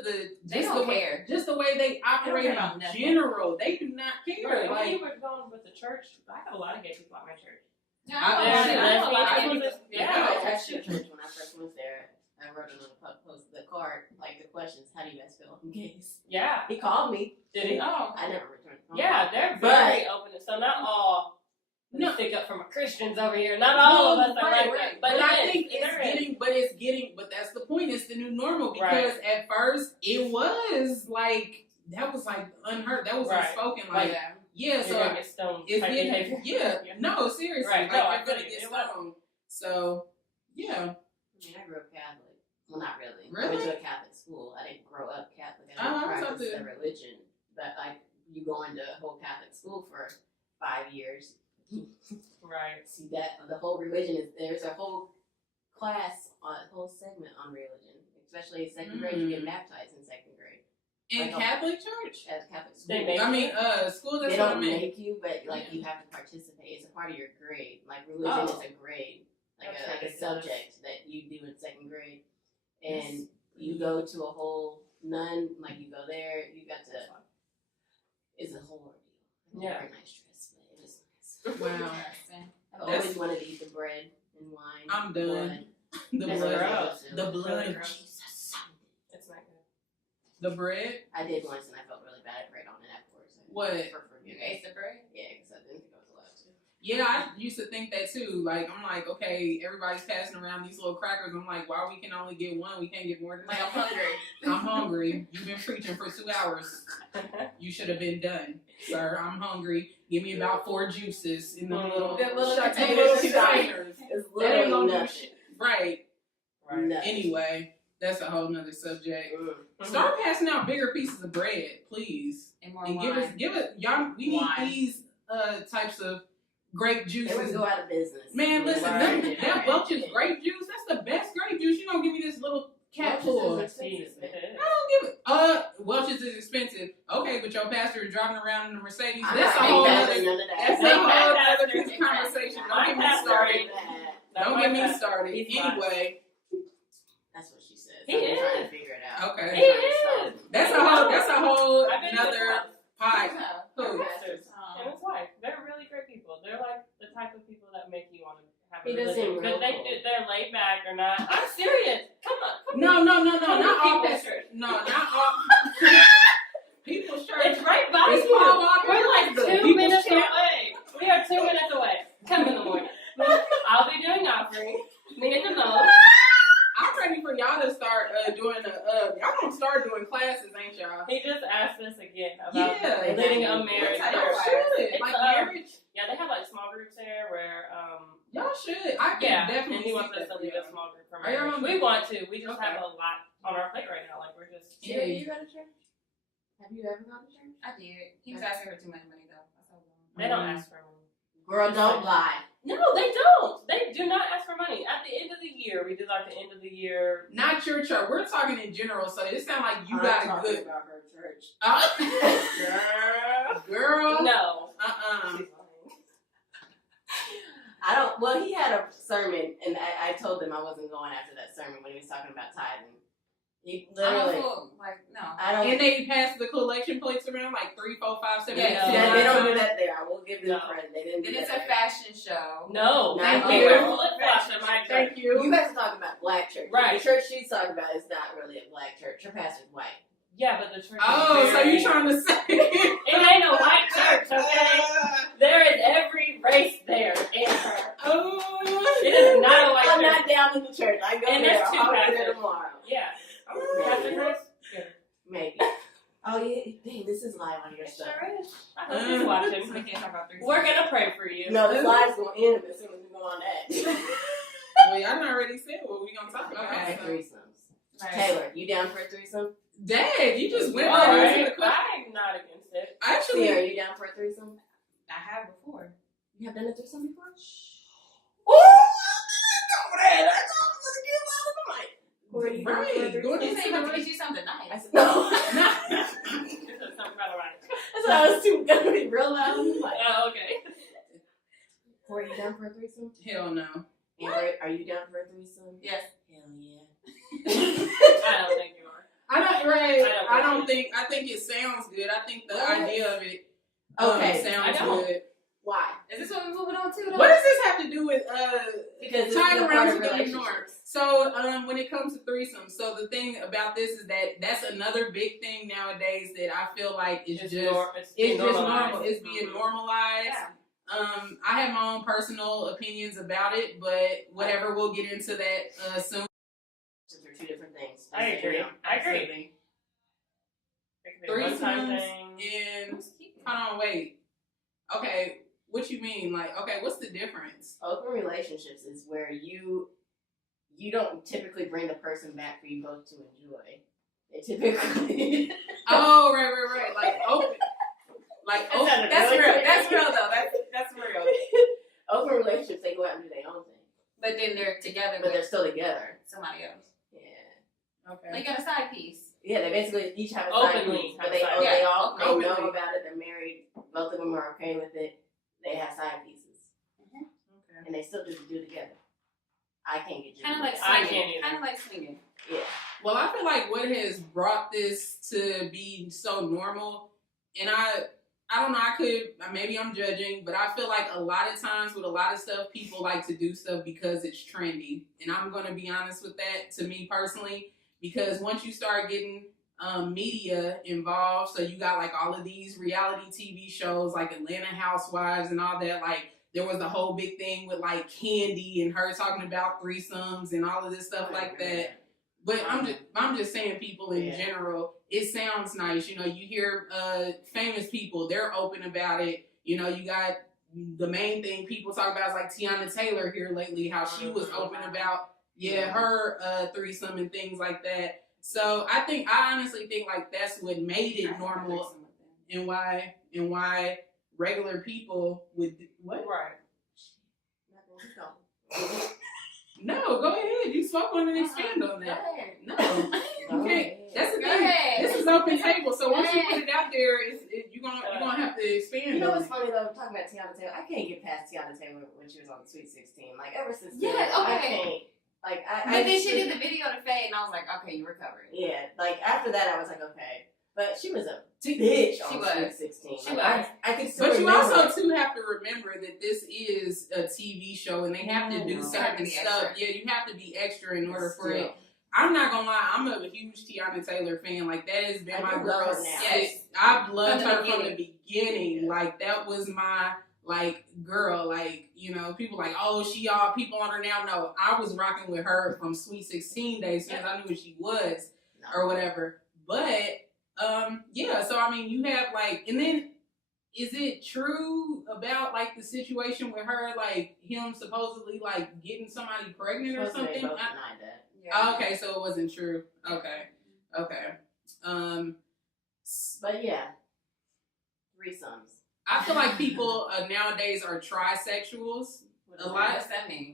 They don't care. just the way they operate care in about nothing. general, they do not care. Right. When Like, you were going with the church, I have a lot of gay people at my church. No, I- There's I- lesbian I- people. Yeah, Yeah. at church when I first went there, I wrote it on the post the card, like the questions, how do you guys feel? I'm gays. Yeah. He called me. Did he? Oh, I never returned the phone Yeah, call. they're But- very open. So not all No. stick up for my Christians over here. Not all of us are like that. But it I is. think There is. but that's the point. It's the new normal because at first it was like that was like unheard. That was Right. unspoken. Like yeah. yeah, You're so gonna get stoned it's type getting behavior. yeah. No, seriously, Right. like No, I you're gonna feel you. get It was. stoned. So yeah, I mean, I grew up Catholic. Well, not really. I Really? went to a Catholic school. I didn't grow up Catholic. I Oh, I didn't was about practice to- the religion. But like, you go into a whole Catholic school for 5 years. Right. See that the whole religion is there's a whole class on a whole segment on religion, especially in second grade. You get baptized in second grade in Like, Catholic church. at Catholic school. They make I mean, school. That's They what I don't mean. make you, but like you have to participate. It's a part of your grade. Like religion is a grade, like That's a ridiculous. subject that you do in second grade, and you go to a whole nun. Like you go there, you got to. It's a whole ordeal. Yeah. Very nice dress, but it was nice. Wow, I've always wanted to eat the bread and wine. I'm done. The That's blood, gross. the blood Really of gross. Jesus. It's not good. The bread. I did once and I felt really bad. I prayed on it afterwards. What? For You forgiveness. ate the bread? Yeah, because I didn't think I was allowed to. Yeah, I used to think that too. Like, I'm like, okay, everybody's passing around these little crackers. I'm like, why we can only get one? We can't get more than Like, that. I'm hungry. I'm hungry. You've been preaching for 2 hours. You should have been done, sir. I'm hungry. Give me about 4 juices in the little, The little shot- containers. little containers. It's That ain't literally gonna do nothing. shit. Right. Right. Nothing. Anyway, that's a whole nother subject. Mm. Start passing out bigger pieces of bread, please. And more And wine. give it, y'all, we need Wine. these types of grape They would juices. go out of business. Man, listen, Right. that Welch's grape juice, that's the best grape juice. You don't give me this little cat full. Welch's is It expensive, man. is. I don't give it. Welch's is expensive. Okay, but your pastor is driving around in a Mercedes. I'm That's a not whole big other. fat, none of that. That's a No, whole my other pastor- conversation. my Don't get me pastor started. ain't Don't my get me pastor. started. He's fine. Anyway, That's what she says. He I'm trying is. to figure it out. okay. He is. That's a whole I've been to his another house. pie. Yeah. Who? Pastors Um, and his wife. They're really great people. They're like the type of people that make you want to have a He does religion. seem real Because cool. they're laid back. They're not. I'm serious. Come on. No, Come not all People's that. Church. No, not all. People's church. It's right by It's you. Paul Walker. We're like The 2 People's minutes Church. away. We are 2 minutes away. Come in the morning. I'll be doing offering. Me and the mom. I'm ready for y'all to start doing y'all gonna start doing classes, ain't y'all? He just asked us again about Yeah. leading a marriage. What type Y'all of should. It's, Like marriage. Yeah, they have like small groups there where Y'all should. I can yeah, definitely and he see wants us that. to lead a small group for Are y'all marriage. on- We want to. We just Okay. have a lot on our plate right now. Like we're just Yeah. Have you go to church? Have you ever gone to church? I did. He was asking for too much money though. That's how they don't ask for money. Girl, don't lie. No, they don't. They do not ask for money. At the end of the year, we did like the end of the year. Not your church. We're talking in general, so it sounds like you I'm got a talking good about her church. girl. No. Uh-uh. I don't. Well, he had a sermon, and I told him I wasn't going after that sermon when he was talking about tithing. He literally. no. I don't. And they pass the collection plates around like 3, 4, 5, 7, Yeah, 8, no. 9, Yeah, they don't 10. do that there. I will give them No. credit. They didn't do Then it's that a there. fashion show. No. Thank They you. wear flip-flops at my church. Thank you. You guys are talking about black church. Right. The church she's talking about is not really a black church. Her pastor's white. Yeah, but the church. Oh, so you trying to say It ain't a white church, okay? There is every race there in her. Oh, It is not a white I'm church. not down in the church. I go And there. there's two I'll be there pastors. tomorrow. Yeah. Pastor Chris? Yeah. Maybe. Oh yeah, dang, this is live on your It stuff. sure is. I hope he's watching. We can't talk about threesomes. We're gonna pray for you. No, this live's gonna end as soon as we go on that. well, y'all done already said what we gonna talk about. Okay, So. threesomes. Right. Taylor, you down for a threesome? Dad, you just went All right right. into the question. I'm not against it. Actually, Sierra, you down for a threesome? I have before. You have done a threesome before? oh, Over there, that's all I'm gonna get out of the mic. Where are you down for a right, threesome? going You into say you want to the get you something nice. I said, no. This is something about right. I said I was too gonna be real loud on the mic. Oh, okay. Corey, you down for a threesome? Hell no. Amber, are you down for a threesome? Yes. Hell yeah. I don't think you are. I think it sounds good. I think the What? idea of it Okay, sounds I know. good. Why? Is this what we're moving on to? Though? What does this have to do with Because this tying is a around part to of the norm? relationships. So when it comes to threesomes, so the thing about this is that that's another big thing nowadays that I feel like is It's just normal. it's just normal. It's being normalized. Yeah. I have my own personal opinions about it, but whatever, we'll get into that soon. Those are two different things. I agree. I agree. It could be a one-time Threesomes thing. and hold on, wait. Okay, what you mean? Like, okay, what's the difference? Open relationships is where you don't typically bring the person back for you both to enjoy. It typically Oh, right. Like open. That's real. That's real though. That's real. Open relationships, they go out and do their own thing. But then they're together But they're with still together. somebody else. Yeah. Okay. Like you got a side piece. Yeah, they basically each have a side Openly piece. But have they, side they piece. all they Openly. know about it, they're married, both of them are okay with it. They have side pieces. Okay. And they still do together. I can't get you. Kind of like I swinging. can't either. Kind of like swinging. Yeah. Well, I feel like what has brought this to be so normal, and I don't know, maybe I'm judging, but I feel like a lot of times with a lot of stuff, people like to do stuff because it's trendy. And I'm going to be honest with that, to me personally, because once you start getting media involved, so you got like all of these reality TV shows like Atlanta Housewives and all that, like there was the whole big thing with like Candy and her talking about threesomes and all of this stuff like that. But I'm just saying, people in general, it sounds nice. You know, you hear famous people, they're open about it. You know, you got the main thing people talk about is like Tiana Taylor here lately, how she was open about her threesome and things like that. So I honestly think like that's what made it normal, and why regular people would what? Right. No, go ahead. You spoke on and expand on that. No, you can't. That's the Go thing. ahead. This is open table, so once you put it out there, you're gonna have to expand. You know on what's it. funny though? Talking about Tiana Taylor, I can't get past Tiana Taylor when she was on the Sweet 16. Like ever since then, Yeah, I okay. can't. Like I But then just- she did the video to Faye, and I was like, okay, you recovered. Yeah, like after that, I was like, okay. But she was a bitch on She Sweet was. 16. She Like, was. I can still But you remember also it. too have to remember that this is a TV show, and they have to do No. certain Be stuff. extra. Yeah, you have to be extra in order for Still. it. I'm not gonna lie, I'm a huge Tiana Taylor fan. Like that has been I my do girl love her now. since I've loved From the her from the beginning. Yeah. Like that was my like girl. Like, you know, people like, oh, she all people on her now. No, I was rocking with her from Sweet 16 days since I knew who she was or whatever. But yeah, so I mean you have like, and then is it true about like the situation with her, like him supposedly like getting somebody pregnant or Supposed to, they something? both denied that. Oh, okay, so it wasn't true. Okay. But yeah, threesomes. I feel like people nowadays are trisexuals. A lot. What's that mean?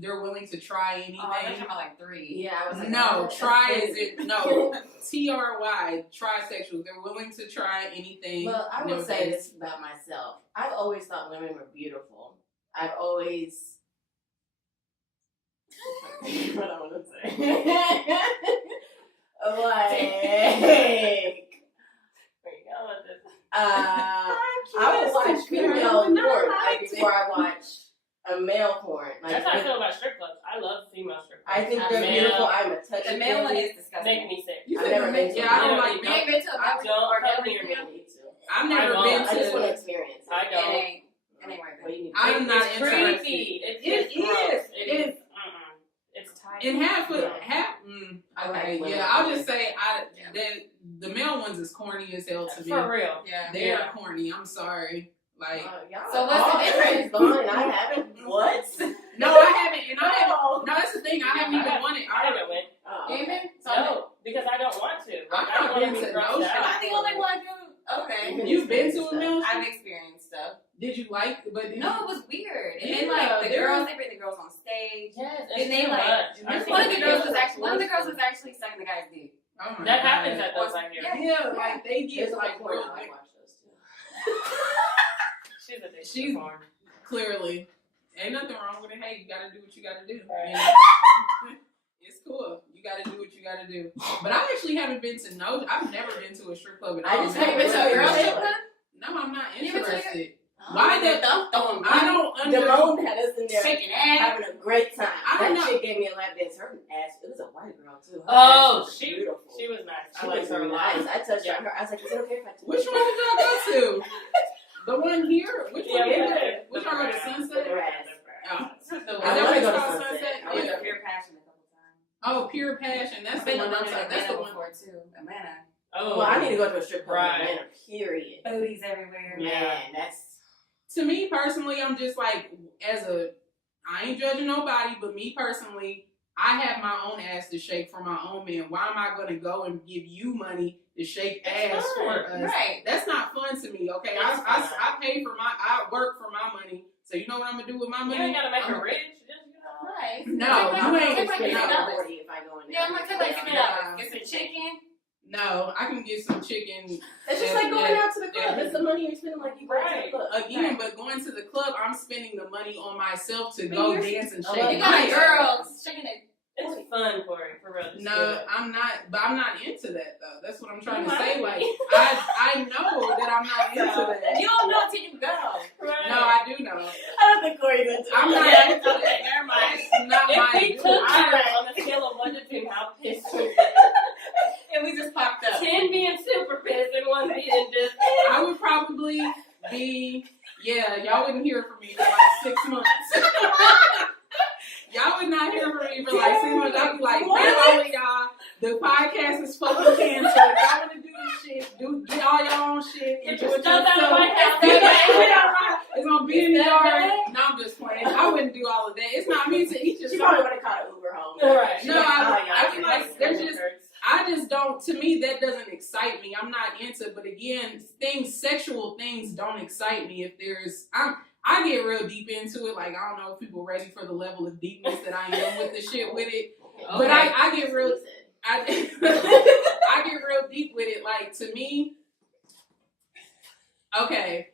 They're willing to try anything. Oh, they're talking about like 3. Yeah, I was like, No, that's try is crazy. it? No, TRY, trisexuals. They're willing to try anything. Well, I will nowadays. say this about myself. I've always thought women were beautiful. I've always. What I want to say. Like, Where you going with this? I would watch female porn before I watch a male porn. Like, That's how I feel about strip clubs. I love female strip clubs. I think they're Male- beautiful. I'm a touchy. The male one is Make disgusting. me sick. You I've said never been to yeah, I don't one. like You that. ain't been to a I belly don't or come belly near feel? me. I've never I been won't. I just want to to. experience it. I It don't. ain't worth Well, it. you need I'm not It's interested. creepy. It's It just gross. is. It is. It's tight. And half of Yeah. half. I Okay, like yeah. I'll women. just say Yeah. that the male ones is corny as hell to me. For real. Yeah. They are Yeah. corny. I'm sorry. Like y'all So what's the all difference? Fun. I haven't. What? no, I haven't, and I haven't. No. No, that's the thing. I haven't even wanted. I haven't went. Oh, You ain't been? So No, because I don't want to. I'm I don't not want been to be to grossed no out. Am I the only one who? Okay. You've been to a male? I've experienced stuff. Did you like? But did No, it was weird. And then Yeah, like the they're- girls, they bring the girls on stage. Yes, it's And they too like much. I've one of seen the girls videos. was actually sucking the guy's dick. Oh my That God. happens at those out here. Yeah. Yeah, like they get There's like like real. I watch those too. She's addicted She's- to porn. Clearly, ain't nothing wrong with it. Hey, you gotta do what you gotta do. Right. You know? It's cool. You gotta do what you gotta do. But I actually haven't been to no. I've never been to a strip club at all. I just Have you been to a girl strip club? No, I'm not You been to a- interested. Oh, Why they the- throwing I don't understand. Damone had us in there shaking ass. having a great time. I That don't know. chick gave me a lap dance. Her ass, it was a white girl too. Her Oh, ass was she beautiful. was nice. She I like was her a nice. lot. I touched her. I was like, is it okay if I touch Which you? one did y'all go to? The one here? Which Yeah, one? we Is went it? Which one? The Sunset? grass. Oh. I Is that wanna what go it's to called, Sunset. Sunset? I went Yeah. to Pure Passion a couple times. Oh, Pure Passion. That's I've the been to one one I'm in talking. That's the Atlanta one. before too. Atlanta. Oh, Well, I need to go to a strip club Right. in Atlanta, period. Booties everywhere. Yeah. Man, that's... To me personally, I'm just like, I ain't judging nobody, but me personally, I have my own ass to shake for my own man. Why am I going to go and give you money to shake It's ass fun. for us? Right. That's not fun to me, okay? It's I pay for I work for my money. So you know what I'm going to do with my You money? ain't gotta make I'm- her rich. Just, you know. Right. No, Take you like- ain't- take like Spend no. $50. $40 if I go in there. Yeah, I'm gonna take like $50. Get some chicken. No, I can get some chicken. It's just like going out to the club. It's the money you're spending like you go to Right. the club. Again, but going to the club, I'm spending the money on myself to But go you're- dance and Oh, shake. You my got my girls shaking it. It's fun for you, for real. Just do No, it. I'm not. But I'm not into that though. That's what I'm trying You to say. might Like, be. I know that I'm not into that. You don't know till you go. Right. No, I do know. I don't think Corey's into I'm it. not Yeah, into okay, that. never mind. It's not my If we dude. took you I- on a scale of 1 to 10, how pissed would you And we just popped up. be? 10 being super pissed and 1 being just. I would probably be. Yeah, y'all wouldn't hear from me for like 6 months. Y'all would not hear from me for like 6 months. I'd be like, damn, all of y'all. The podcast is fucking canceled. Y'all want to do this shit? Get all your own shit. And Get your just stuff out of my house. It's gonna be in the yard. No, I'm just playing. I wouldn't do all of that. It's not me to eat your She stuff. probably would have caught an Uber home. Right. No, I feel like there's just. I just don't. To me, that doesn't excite me. I'm not into. But again, sexual things don't excite me. If there's, I get real deep into it. Like I don't know if people ready for the level of deepness that I am with the shit with it. But I get real. I get real deep with it. Like to me, okay.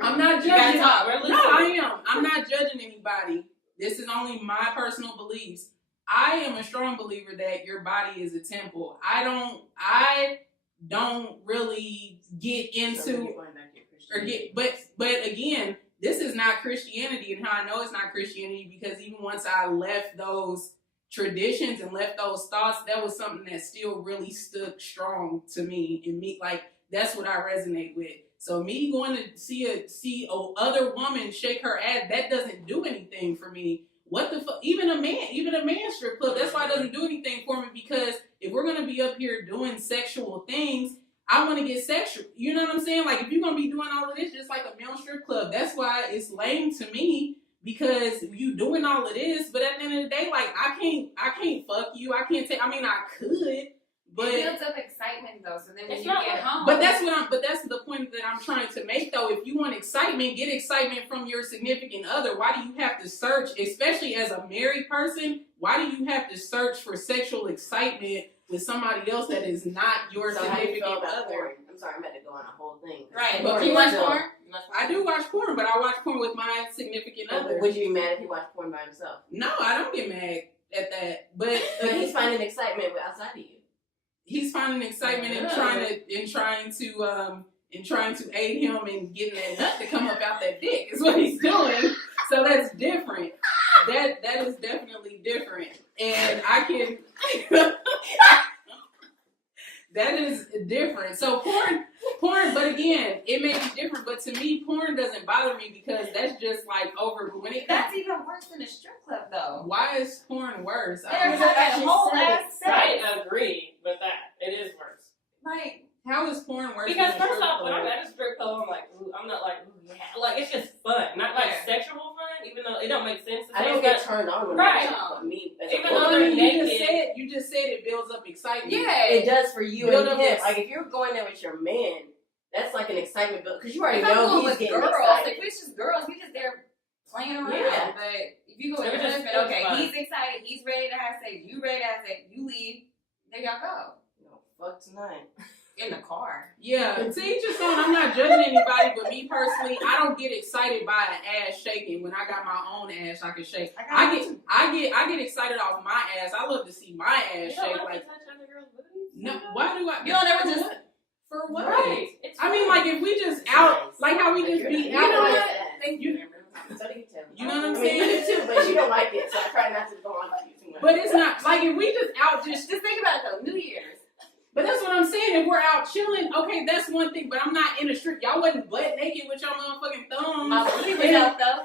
I'm not You gotta judging. talk. We're No, listening. I am. I'm not judging anybody. This is only my personal beliefs. I am a strong believer that your body is a temple. I don't really get into but again, this is not Christianity, and how I know it's not Christianity because even once I left those traditions and left those thoughts, that was something that still really stuck strong to me and me like that's what I resonate with. So me going to see a other woman shake her ass, that doesn't do anything for me. What the fuck? Even a man strip club, that's why it doesn't do anything for me because if we're gonna be up here doing sexual things, I want to get sexual. You know what I'm saying? Like if you're gonna be doing all of this just like a male strip club, that's why it's lame to me because you doing all of this, but at the end of the day, like I can't fuck you. I can't take. I mean, I could. But it builds up excitement though, so then when It's you not get like- home. But that's the point that I'm trying to make though. If you want excitement, get excitement from your significant other. Why do you have to search, especially as a married person, why do you have to search for sexual excitement with somebody else that is not your So how do you significant feel about other? porn? I'm sorry, I'm about to go on a whole thing. right. But Do you watch still- porn? I do watch porn, but I watch porn with my significant other. Would you be mad if he watched porn by himself? No, I don't get mad at that. But But he's finding excitement outside of you. he's finding excitement in trying to aid him in getting that nut to come up out that dick is what he's doing. So that's that's just like over. But when it That's even worse than a strip club, though. why is porn worse? There's Because a actually whole said ass it. I sex. agree with that. It is worse. Like, How is porn worse? Because than a first strip off, when club? I'm at a strip club, I'm like, ooh, I'm not like, ooh, yeah. Like, it's just fun. Not like Yeah. sexual fun, even though it don't make sense to I say don't it's get not. turned on when Right. I me. As Even a though Well, woman. they're you just said it builds up excitement. yeah. It does for you Build and up him. this- Like if you're going there with your man, that's like an excitement build because you already If I'm know going he's with getting girls, excited. if it's just girls, we just there playing around. Yeah. But if you go with It your was just- husband, it was okay, fun. he's excited, he's ready to have sex, you ready to have sex, you leave, there y'all go. No, fuck tonight. In the car. Yeah, to each his own. I'm not judging anybody, but me personally, I don't get excited by an ass shaking when I got my own ass I can shake. I get excited off my ass. I love to see my You ass don't shake. like Like, to touch other girls' booties? no, why do I? You don't ever for just- what? For what? Right. It's I mean, fun. like if we just out, like how we just be You out. know like- what? Thank you. So do you tell me. You know what I'm I mean, you saying? do too, but you don't like it, so I try not to go on to you too much. But it's not like if we just out just. Just think about it though, New Year's. But that's what I'm saying. If we're out chilling, okay, that's one thing. But I'm not in a strip. Y'all wasn't butt naked with your motherfucking thumbs. My booty was out though.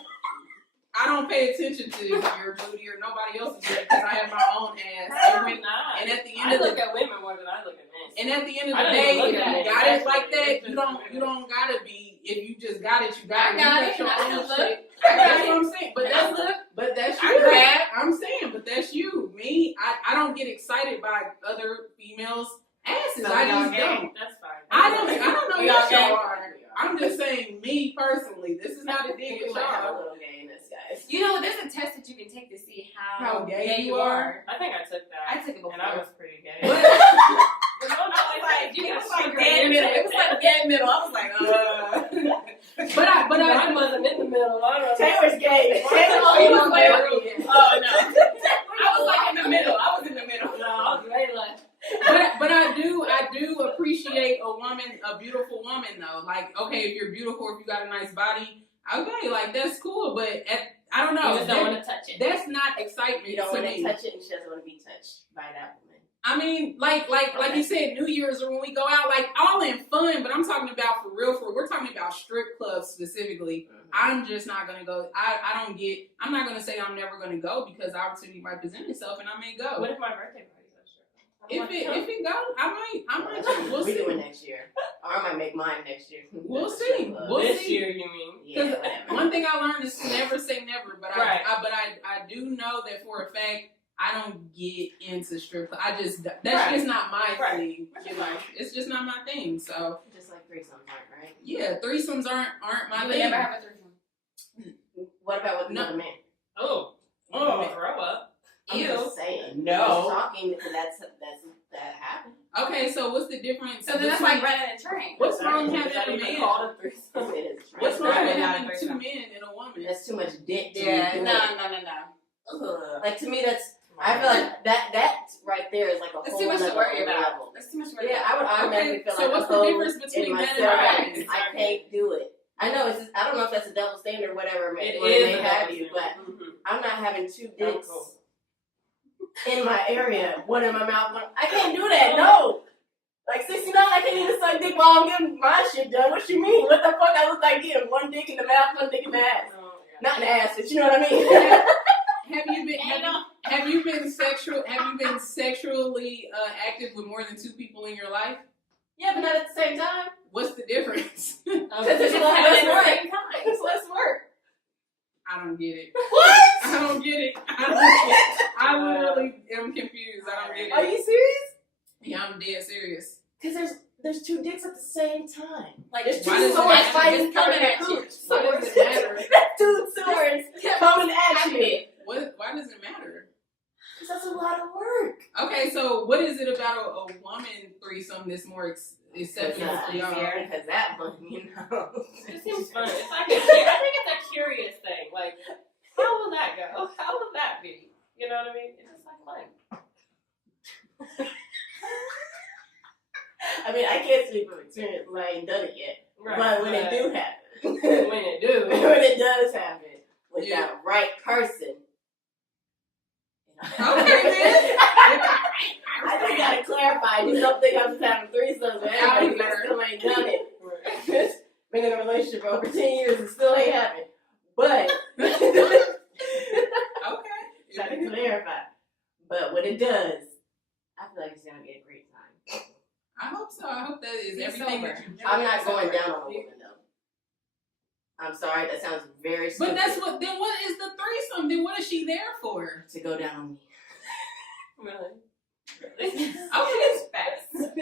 I don't pay attention to your booty or nobody else's booty because I have my own ass. And, when, Not. and at the end I of the look at women more than I look at men. and at the end of I the don't day, even if look at you it. got it like that, It's you just- don't gotta be. If you just got it, you got it. I got You it, your and I own still shit. I got That's it. what I'm saying. But And I that's look. but that's I you. grab. I'm saying, but that's you. Me, I don't get excited by other females' asses. So I y'all just gay? don't. That's fine. I don't know We what all y'all gay? are. I'm just saying, me personally, this is not a dig You at might have a y'all. little gayness, guys. You know, there's a test that you can take to see how gay you you are. I think I took that. I took it before. And I was pretty gay. But- But no, I was like, you it got was like sugar dead in middle. it. It was like dead middle. I was like, But I Mine wasn't in the middle. Mine was Taylor's gay. Oh, Taylor's you was way gay. Oh no. I was like in the middle. I was in the middle. No, I was way less. but I do appreciate a beautiful woman though. Like, okay, if you're beautiful, if you got a nice body, okay, like that's cool. But I don't know. You just don't want to touch it. That's not excitement You don't to want to me. touch it, and she doesn't want to be touched by that woman. I mean, like you said, New Year's or when we go out, like all in fun. But I'm talking about for real. We're talking about strip clubs specifically. I'm just not gonna go. I'm not gonna say I'm never gonna go because the opportunity might present itself and I may go. What if my birthday party's at a strip club? If it goes, I might. We'll we see. do it next year. Or I might make mine next year. We'll see. We'll This see. year, you mean? Yeah, Because whatever. one thing I learned is to never say never, but Right. I do know that for a fact I don't get into strip club. That's Right. just not my Right. thing. You know, it's just not my thing. So Just like threesomes, right? yeah, threesomes aren't my You would thing. never have a threesome. What about with No. another man? Oh, throw up. I'm Ew. just saying. No. It's shocking because that happened. Okay, so what's the difference? So then that's between- like running a train. What's wrong with Is that having a even man? called a threesome? It is. What's wrong Right. with Not a having two threesome. men and a woman? That's too much dick to Yeah, be no. doing. Ugh. Like to me, I feel like that right there is like a That's whole too much to nother worry about. level. That's too much to worry Yeah, about. I would automatically feel so like what's a the hoe difference between in men and myself. women? I can't do it. I know it's. I don't know if that's a double standard, or whatever. It What is may a have double you, standard. but Mhm. I'm not having two Oh, dicks cool. in my area. One in my mouth. I can't do that. No. Like 69, I can't even suck dick while I'm getting my shit done. What you mean? What the fuck? I look like getting one dick in the mouth, one dick in the ass. Oh, yeah. Not in the ass, but you know what I mean. Have you been sexually active with more than two people in your life? Yeah, but not at the same time. What's the difference? Because it's Okay. less at the work. same time. It's less work. I don't get it. What? I don't get it. I literally am confused. I don't get Are it. you serious? Yeah, I'm dead serious. Because there's two dicks at the same time. Like, There's two Why does it swords matter? fighting It's coming at you. Why does it matter? Two swords coming at you. Why does it matter? Because that's a lot of work. Okay, so what is it about a woman threesome that's more exceptional for y'all? Because that one, you know. It seems fun. It's like I think it's a curious thing. Like, how will that go? How will that be? You know what I mean? It's just like fun. I mean, I can't speak from experience when I ain't done it yet. Right. But when it do happen, when it do, when it does happen, with Yeah. that right person. Okay, then. I just gotta clarify. You don't think I'm just having threesomes with everybody because I still ain't done it. Been in a relationship for over 10 years and still ain't happened. But Okay. trying to clarify. But when it does, I feel like it's gonna be a great time. I hope so. I hope that is Be everything sober. that you. I'm not going down on a woman though. I'm sorry, that sounds very stupid. But that's what. Then what is the threesome? Then what is she there for? to go down on me. Really? Okay. Facts.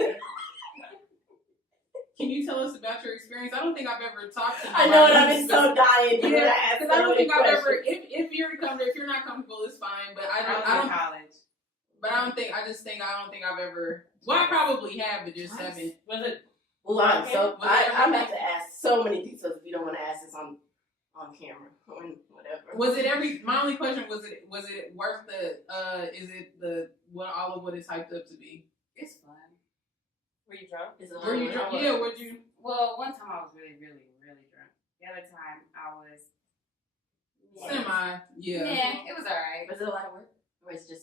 Can you tell us about your experience? I don't think I've ever talked to you. I know, and I've been so dying to Yeah, ask. because I don't think I've questions. ever. If you're not comfortable, it's fine. But I don't. college. But I don't think. I don't think I've ever. Well, I probably have, but just haven't. Was it? Well, I'm so Was it I'm about to ask so many details if you don't want to ask this on camera or whatever. Was it every? My only question was it worth the? Is it the what all of what it's hyped up to be? It's fun. Were you drunk? Is it Were you drunk? drunk? Yeah. Would you? Well, one time I was really, really, really drunk. The other time I was. Semi. Yeah. Yeah, it was alright. Was it a lot of work, or is it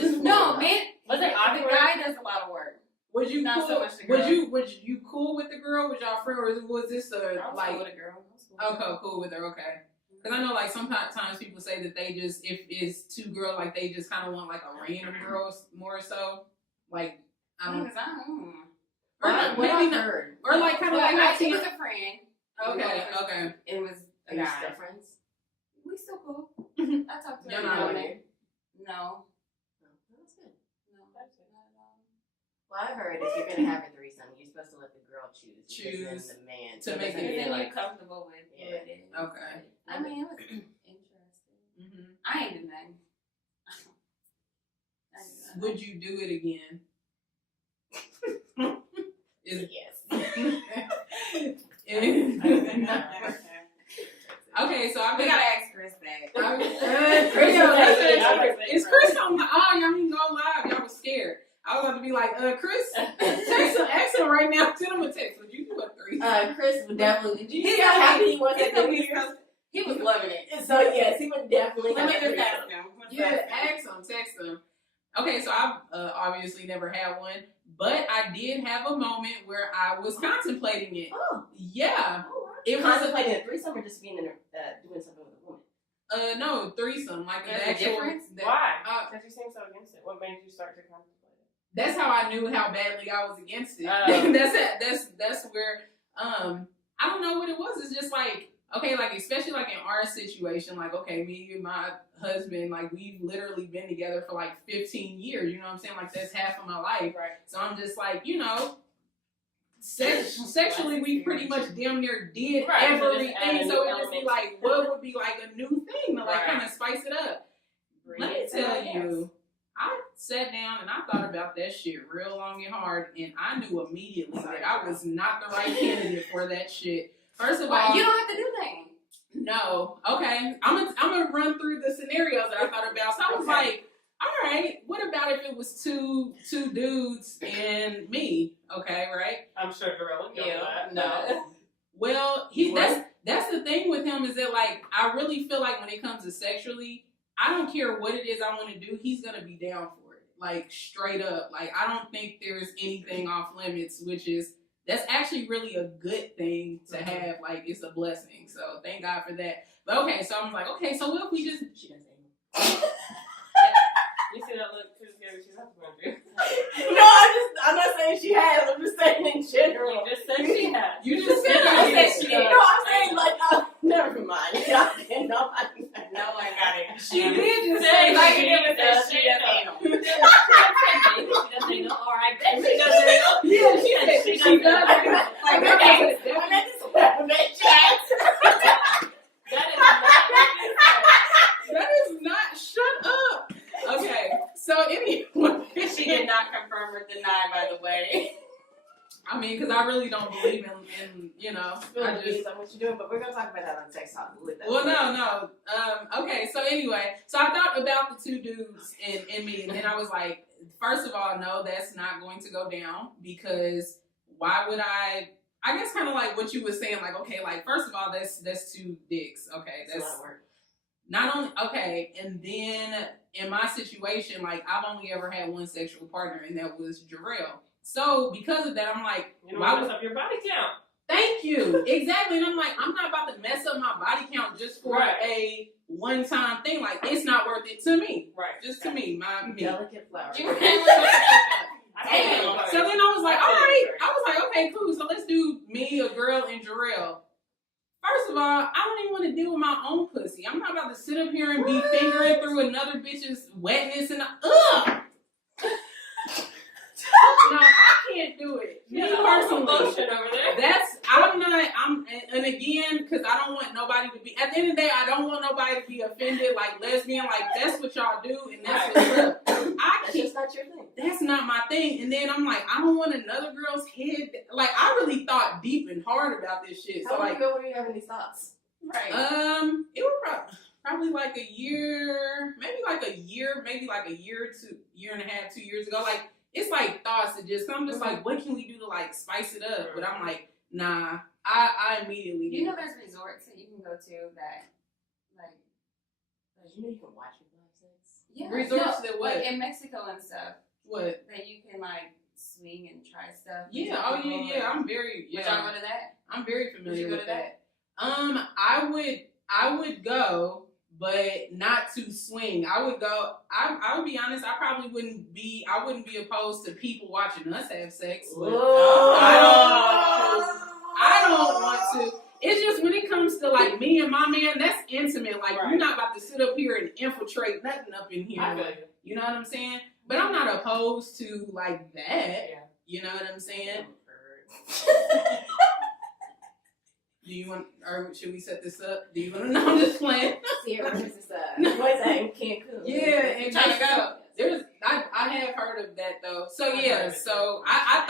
just No, man. Was it The awkward? guy does a lot of work. Was you Not cool? so much the girl. Was you cool with the girl? Was y'all friend, or was this I was like? cool with a girl. I was cool with a Okay, cool with her. Okay. Because I know, like, sometimes people say that they just, if it's two girls, like, they just kind of want, like, a random girl more so. Like, I don't girl. or not, what maybe I not. heard. Or, like, kind of Well, like, it was a friend. okay. It was Are a you guy. still friends? We still cool. I talked to You're her. not now and related? then. No. That's good. No. That's good. Not at all. Well, I heard if you're gonna have a threesome, you're supposed to let the girl choose. Choose because then the man to make doesn't it feel Anything like. you're comfortable with. Yeah. What it is. Okay. I mean, it was interesting. Mm-hmm. I ain't do nothing. I ain't do nothing. Would you do it again? Is Yes. Okay, so We gotta ask Chris back. Chris Is Chris on the? Oh, y'all didn't go live. Y'all was scared. I was about to be like, Chris, ask him right now. Send him a text. Would you do a threesome? Chris would definitely. Did you see He's how gonna happy be- he was he's at gonna the be years? so- He was loving it. So yes, he would definitely. Let me have a just ask threesome. him. Yeah, ask him, text him. Okay, so I've obviously never had one, but I did have a moment where I was contemplating it. Oh, Yeah, oh, wow. it was Contemplating a threesome or just being in doing something with a woman. no threesome, like an There's a actual. difference? Why? Uh, Because you seem so against it. What made you start to contemplate it? That's how I knew how badly I was against it. Oh. That's it. That's where I don't know what it was. It's just like, okay, like especially like in our situation, like okay, me and my husband, like we've literally been together for like 15 years. You know what I'm saying? Like that's half of my life. Right. So I'm just like, sexually we pretty much damn near did Right, so just everything. add a So new it just be element. like, what would be like a new thing to like Right. kind of spice it up? Let me tell you, I sat down and I thought about that shit real long and hard, and I knew immediately that I was not the right candidate for that shit. First of all, Well, you don't have to do nothing. no. Okay, I'm gonna run through the scenarios that I thought about. So I was Okay. like, all right, what about if it was two dudes and me? Okay, right? I'm sure Darrell would go Ew, with that. no. Well, that's the thing with him is that like I really feel like when it comes to sexually, I don't care what it is I want to do, he's gonna be down for it. Like straight up. Like I don't think there's anything off limits, which is that's actually really a good thing to have. Like it's a blessing. So thank God for that. But okay, so I'm like, okay, so what if we just She doesn't say You see that look too scary? She's not going to do. no, I'm not saying she has. I'm just saying in general. You just said she had. you just said I that said you- she. No, I'm saying like, never mind. Y'all can no, No one got it. She did just Say say Like she you never does, said she she does does. anal. She doesn't know. Or I bet she doesn't know. Yeah, she said she does. Like, Okay. okay. I meant to say that. That is not what you said. That is not. Shut up. Okay. So anyway, She did not confirm or deny, by the way. I mean, because I really don't believe in I just. on what you're doing, but we're gonna talk about that on Text Talk. Well, no. Okay. So anyway, so I thought about the two dudes and me, and then I was like, first of all, no, that's not going to go down because why would I? I guess kind of like what you were saying, like okay, like first of all, that's two dicks. Okay, That's a lot that's of work. not only okay, and then in my situation, like I've only ever had one sexual partner, and that was Jarrell. So because of that, I'm like, You don't why mess would up your body count. Thank you. Exactly. And I'm like, I'm not about to mess up my body count just for a one-time thing. Like, it's not worth it to me. Right. Just to me. Me. Delicate flower. So then I was like, all right. I was like, okay, cool. So let's do me, a girl, and Jarrell. First of all, I don't even want to deal with my own pussy. I'm not about to sit up here and be fingering through another bitch's wetness and ugh. No, I can't do it. Me personally, lotion over there. and again, because I don't want nobody to be, at the end of the day, I don't want nobody to be offended, like lesbian, like that's what y'all do, and that's what's up. That's just not your thing. That's not my thing. And then I'm like, I don't want another girl's head. Like, I really thought deep and hard about this shit. So How long like, ago were you having these thoughts? Right. it was probably like a year, maybe like a year to year and a half, 2 years ago. Like, it's like thoughts that just, I'm just like, what can we do to like spice it up? But I'm like, nah, I immediately You know, there's resorts that you can go to that, like, You know you can watch people have sex. yeah, resorts that what? like in Mexico and stuff, What? that you can like swing and try stuff. Yeah, oh yeah, I'm very, Would y'all go to that? I'm very Would familiar you go with to that? I would go, but not to swing. I would go. I would be honest. I probably wouldn't be. I wouldn't be opposed to people watching us have sex. But I don't want to. It's just when it comes to like me and my man, that's intimate. Like you're not about to sit up here and infiltrate nothing up in here. I feel you. You know what I'm saying? But I'm not opposed to like that. Yeah. You know what I'm saying? Do you want, or should we set this up? Do you want to know? I'm just playing. Sierra, this is what's that in Cancun? Yeah, and Trying to go. There's, I have heard of that though. So yeah, so I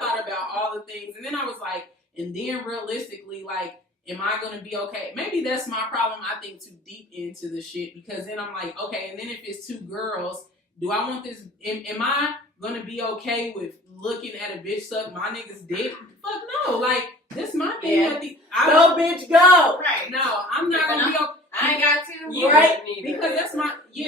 thought about all the things, and then I was like, and then realistically, like, am I gonna be okay? Maybe that's my problem. I think too deep into the shit, because then I'm like, okay, and then if it's two girls, do I want this? Am I gonna be okay with looking at a bitch suck my nigga's dick? Fuck no, like this my thing. Yeah. Go bitch, go. Right. No, I'm not gonna be okay. I ain't got to. You Right? wouldn't either. Because that's my You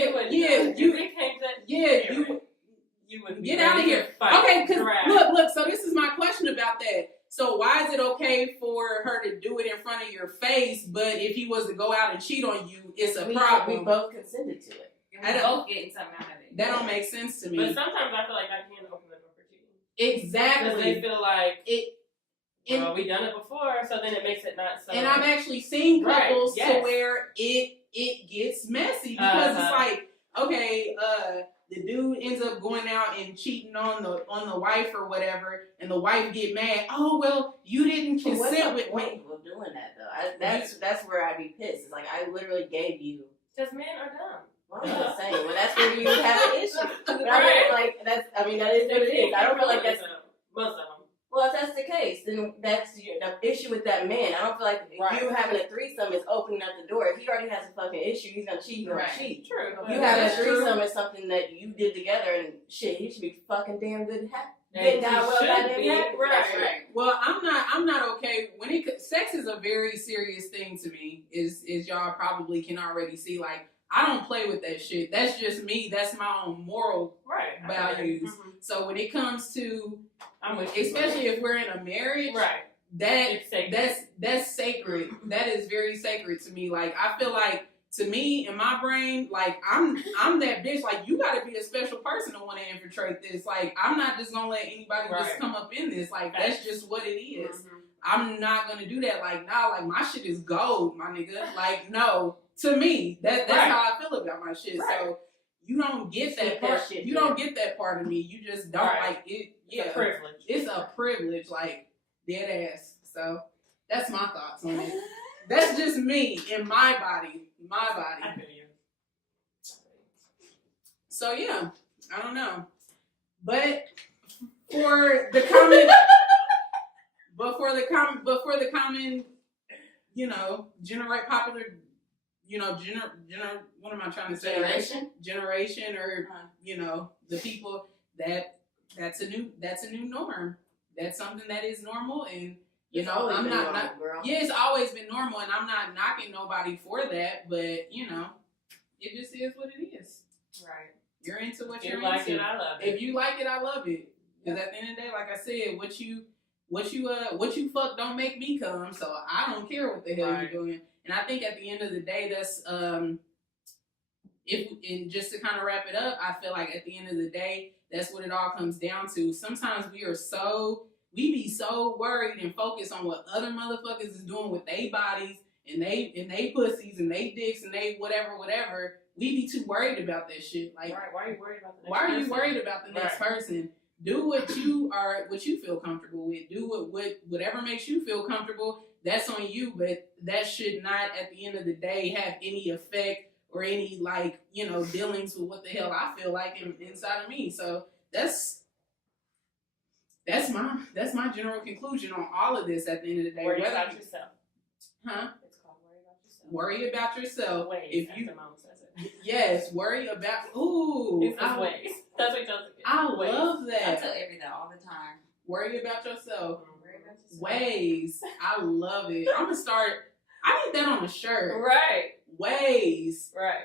you wouldn't get out of here. Fight, Okay, because drag. look. So this is my question about that. So why is it okay for her to do it in front of your face, but if he was to go out and cheat on you, it's a problem? We both consented to it. And we both getting something out of it. That don't make sense to me. But sometimes I feel like I can open the door for cheating. Exactly. Because they feel like And- we done it before, so then it makes it not so. And I've actually seen couples Right, yes. to where it gets messy, because it's like, okay, the dude ends up going out and cheating on the wife or whatever, and the wife get mad. Oh well, you didn't consent with me. Point of doing that though? That's where I'd be pissed. It's like I literally gave you. Because men are dumb. Well, I'm just saying. Well, that's where you have an issue. But Right. that is what it is. I don't feel like that's. Most of them. Well, if that's the case, then that's the issue with that man. I don't feel like you having a threesome is opening up the door. If he already has a fucking issue, he's gonna cheat. He's gonna cheat. True. You having a threesome is something that you did together, and shit, he should be fucking damn good. Getting down well, goddamn happy. Right. Well, I'm not okay when sex is a very serious thing to me. Is y'all probably can already see, like, I don't play with that shit. That's just me. That's my own moral values. Mm-hmm. So when it comes to, I'm with you, especially if we're in a marriage, that's sacred. That is very sacred to me. Like, I feel like, to me, in my brain, like, I'm that bitch. Like, you gotta be a special person to want to infiltrate this. Like, I'm not just gonna let anybody just come up in this. Like, that's just what it is. Mm-hmm. I'm not gonna do that. Like, nah, like, my shit is gold, my nigga. Like, no. To me, that's how I feel about my shit. Right. So you don't get that part. You don't get that part of me. You just don't like it. Yeah, it's a privilege. It's a privilege, like, dead ass. So that's my thoughts on it. That's just me in my body. I feel you. So yeah, I don't know, but for the common, you know, what am I trying to say? Generation, or you know, the people that's a new norm. That's something that is normal, and you know, I'm not girl. Yeah, it's always been normal, and I'm not knocking nobody for that, but you know, it just is what it is. Right. You're into what If you're you like into. it, I love it. If you like it, I love it. Because at the end of the day, like I said, what you fuck don't make me come, so I don't care what the hell Right. you're doing. And I think at the end of the day, that's and just to kind of wrap it up, I feel like at the end of the day, that's what it all comes down to. Sometimes we be so worried and focused on what other motherfuckers is doing with their bodies and they pussies and they dicks and they whatever. We be too worried about that shit. Like, Right. Why are you worried about the next why are you person? worried about the next person? Do what you feel comfortable with. Do whatever makes you feel comfortable. That's on you, but that should not, at the end of the day, have any effect or any dealings with what the hell I feel like inside of me. So that's my general conclusion on all of this. At the end of the day, Worry about yourself. Huh? It's called worry about yourself. Worry about yourself. Ways, If you, as mom says it. yes, worry about. Ooh, It's just ways. That's what Joseph gets. I Ways. love I that. tell Avery that all the time. Worry about yourself. Worry about yourself. Ways. I love it. I'm gonna start. I need that on a shirt. Right. Ways. Right.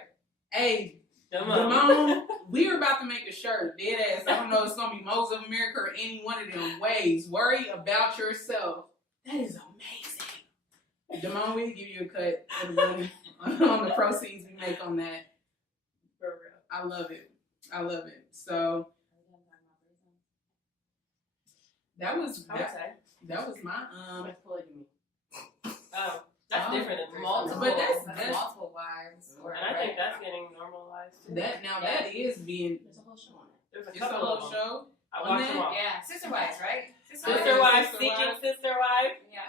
Hey, Damone. Damone, we're about to make a shirt. Dead ass. I don't know if it's gonna be Moles of America or any one of them. Ways. Worry about yourself. That is amazing. Damone, we'll give you a cut of the money on the proceeds we make on that. For real. I love it. I love it. So that was I would say. that was my What's polygamy? Oh, that's different than Multiple, But threesomes. that's multiple wives. And I think that's getting normalized too. that is being. There's a whole show on it. There's a It's a couple whole of them. show. I on watched that? them all. Yeah, sister wives, right? Sister Okay, wife, sister seeking wife. sister wife. Yeah.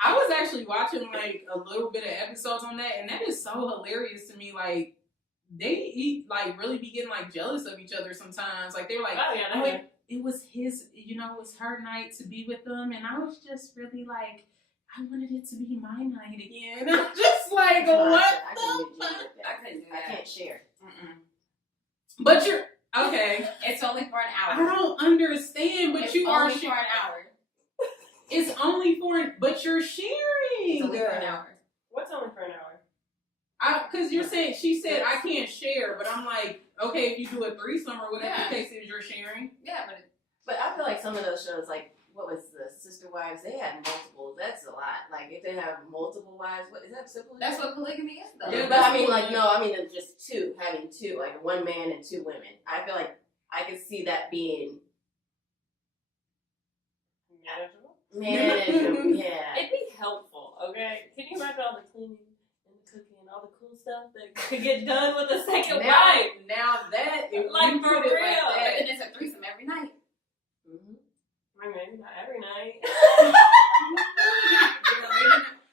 I was actually watching like a little bit of episodes on that, and that is so hilarious to me. Like they really be getting like jealous of each other sometimes. Like they're like, Oh yeah, oh, that's it was his, it was her night to be with them, and I was just really like, I wanted it to be my night again. I'm just like, what I the couldn't get you fuck? with that. I couldn't do I that. can't share. But you're okay. It's only for an I hour. don't understand, but It's you are. only for an hour. It's only for, but you're It's sharing. only for an hour. What's only for an hour? Because you're saying, she said I can't share, but I'm like, okay, if you do a threesome or whatever Yeah. the case is, you're sharing. Yeah, But I feel like some of those shows, like what was the Sister Wives? They had multiples. That's a lot. Like if they have multiple wives, what is that simple? that's what polygamy is, though. Yeah, But I mean, that's like no, I mean just two, having two, like one man and two women. I feel like I could see that being Manageable. manageable. Yeah. It'd be helpful, okay? Can you imagine all the cleaning and the cooking and all the cool stuff that could get done with a second wife? Now that, if Like, you for put it real. like But that, then it's a threesome every night. Mm-hmm. I mean, maybe not every night.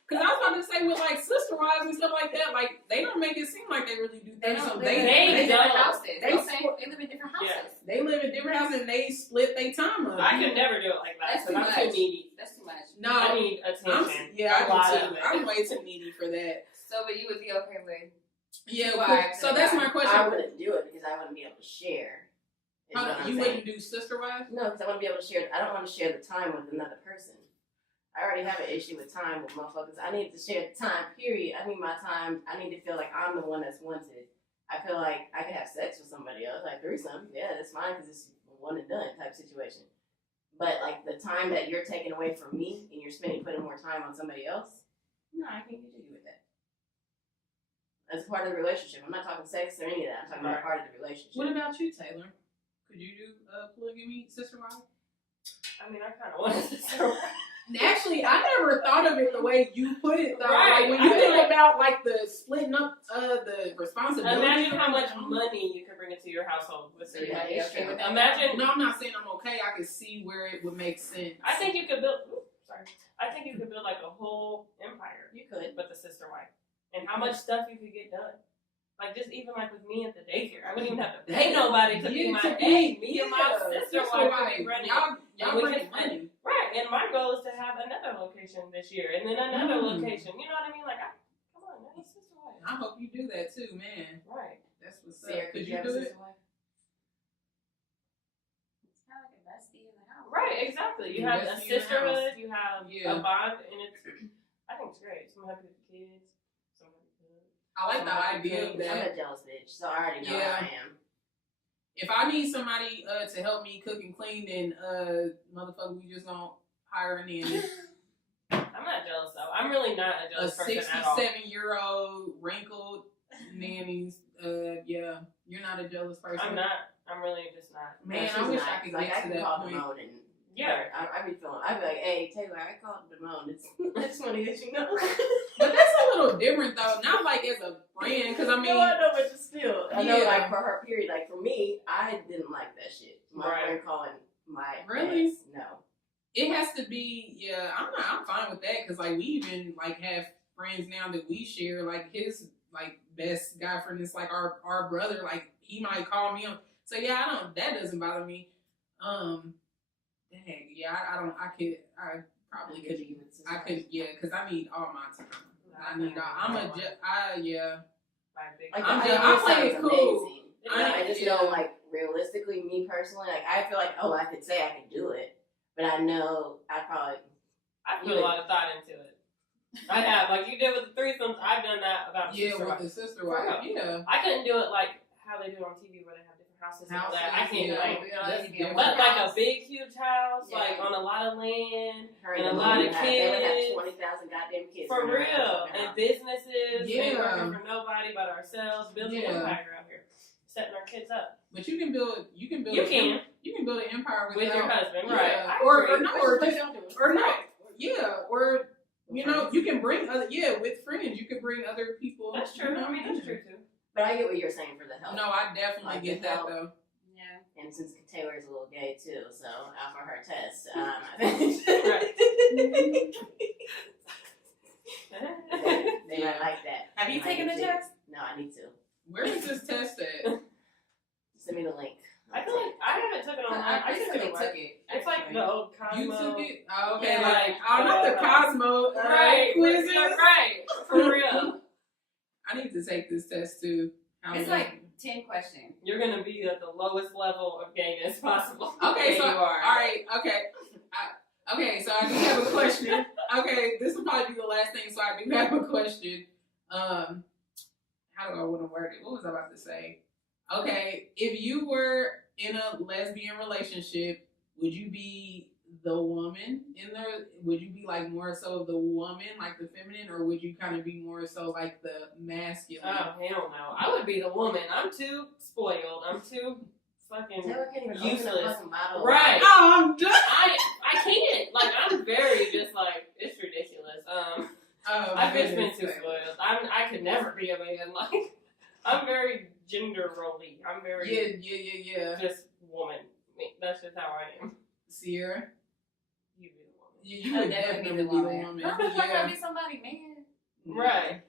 because I was about to say with like sister wives and stuff like that, like they don't make it seem like they really do things. So They live in don't. different houses. They They live in different houses. they live in different houses and they split their time up. I could never do it like that That's because too I'm too much. needy. That's too much. No, I need attention. I a lot do of too. it. I'm way too needy for that. So, but you would be okay with Yeah, Two cool. wives So and a that's guy. my I question. wouldn't do it because I wouldn't be able to share. is Hold what on, I'm you saying. wouldn't do sister wives? No, because I want to be able to share. I don't want to share the time with another person. I already have an issue with time with motherfuckers. I need to share the time, period. I need my time. I need to feel like I'm the one that's wanted. I feel like I could have sex with somebody else, like threesome. Yeah, that's fine because it's one and done type situation. But like the time that you're taking away from me and you're putting more time on somebody else, no, I can't get jiggy with that. That's part of the relationship. I'm not talking sex or any of that. I'm talking about part of the relationship. What about you, Taylor? Could you do polygamy, sister wife? I mean, I kind of want to survive. Actually, I never thought of it the way you put it, though. Right. Like, when you think about like the splitting up the responsibility. Imagine how much money you could bring into your household with So you sister have wives. to okay with that? Imagine. No, I'm not saying I'm okay. I can see where it would make sense. I think you could build. Sorry. I think you could build like a whole empire. You could. With the sister wife, and how much stuff you could get done. Like just even like with me at the daycare, I wouldn't even have to pay nobody to be my aide. Me and my sister wife would be running. Y'all And we bring can- money. Right, and my goal is to have another location this year, and then another location. You know what I mean? Like, come on, that's sister wife. I hope you do that too, man. Right. That's what's up. Sarah, Could you you have a do it? sister wife? it's kind of like a bestie in the house. Right, exactly. You Yeah, have a that's you in the sisterhood, you have Yeah. a bond, and it's. I think it's great. Some happy with the kids. Some happy with I like the idea of I'm that. a jealous bitch, so I already know Yeah. how I am. If I need somebody to help me cook and clean, then motherfucker, we just gonna hire a nanny. I'm not jealous though. I'm really not a A jealous person at all. 67-year-old wrinkled nannies. Yeah, you're not a jealous person. I'm not. I'm really just not. Man, No, I wish she's I not. could Like, get I to can that call point. Damone and Yeah. I be feeling. I be like, hey Taylor, I called Damone. I just want to get you know. But that's a little different though. Not like as a friend, because I mean, no, I know, but just still, I know. Yeah. Like for her period, like for me, I didn't like that shit. My Right. friend calling my Really? ex, no. it has to be. Yeah, I'm fine with that because like we even like have friends now that we share. Like his like best guy friend is like our brother. Like he might call me up. So yeah, that doesn't bother me. Dang, yeah, I probably could. I could, yeah, because I need all my time. I need all. Yeah. Like I'm the just- idea I play it sounds cool. amazing. I- I just yeah. know, like, realistically, me personally, like, I feel like, I could say I could do it, but I know I probably. I put a lot of thought into it. I have, like you did with the threesomes. I've done that about the Yeah, sister with wife. the sister wife. Yeah. I couldn't do it like how they do it on TV where they have different houses and all that. I can't yeah. like. That's different. But like a big, huge house, Yeah. like on a lot of land, Heard and a them lot would of have- They would have kids. 20,000 goddamn kids. For running around real, the fucking and house. businesses, ain't Yeah. working for nobody but ourselves, building Yeah. an empire out here, setting our kids up. But you can build. You can build an empire with your without- husband, Yeah. right? I Or agree. no, Which or is what just y'all do. or no. Right. Yeah, or you know, you can bring other. Yeah, with friends, you can bring other people. That's true. You know, I mean, that's true too. But I get what you're saying for the help. No, I definitely Like get the that help. though. Yeah. And since Taylor's a little gay too, so after her test, they might like that. Have you They might taken the get you. test? No, I need to. Where is this test at? Send me the link. I feel like I haven't took it online. I just recently took took it. it. It's like the old Cosmo. You took it? Oh, okay. Yeah, like, like, not the Cosmo Right, quizzes. right, for real. I need to take this test too. It's like 10 questions. You're gonna be at the lowest level of gayness possible. Okay, Yeah, so you are. all right, okay. Okay, so I do have a question. Okay, this will probably be the last thing. So I do have a question. How do I want to word it? What was I about to say? Okay, if you were in a lesbian relationship, would you be the woman in there? Would you be like more so the woman, like the feminine, or would you kind of be more so like the masculine? Oh hell no! I would be the woman. I'm too spoiled. I'm too fucking Taylor can't even open a useless. fucking bottle. Right. Oh, I'm done. I can't. Like I'm very just like it's ridiculous. I've just been too spoiled. I could never be a man. Like I'm very gender rolly. I'm very Yeah. just woman. That's just how I am. Sierra, You be the woman. you would definitely be the woman. Not that I Yeah. be somebody, man. Right.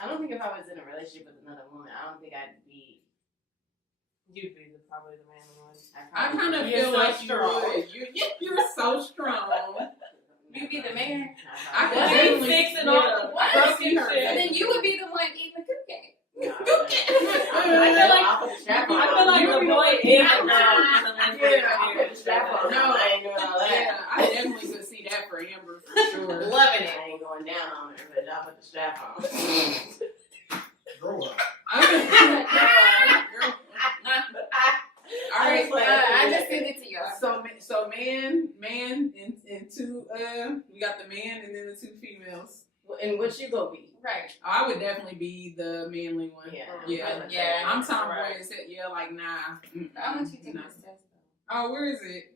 I don't think if I was in a relationship with another woman, I don't think I'd be. You'd be probably the man one. I kind of You're feel so like strong. you would. You're so strong. You be the man. I could Well, you definitely fixing yeah, all the I could broken see her. shit. And then you would be the one eating the cookie. I feel like- I'll put the strap on. I feel like the boy is Yeah, now. I'll put the strap on. No, I ain't doing all that. Yeah, I definitely could see that for Amber for sure. Loving it. I ain't going down on her, but I'll put the strap on. Grow up. All right, I just sent it to you. so man, and two. We got the man and then the two females. And what you gonna be? Right. I would definitely be the manly one. Yeah. Yeah. I'm tomboy and said, yeah, like nah. I want you to take Nah. this test. Oh, where is it?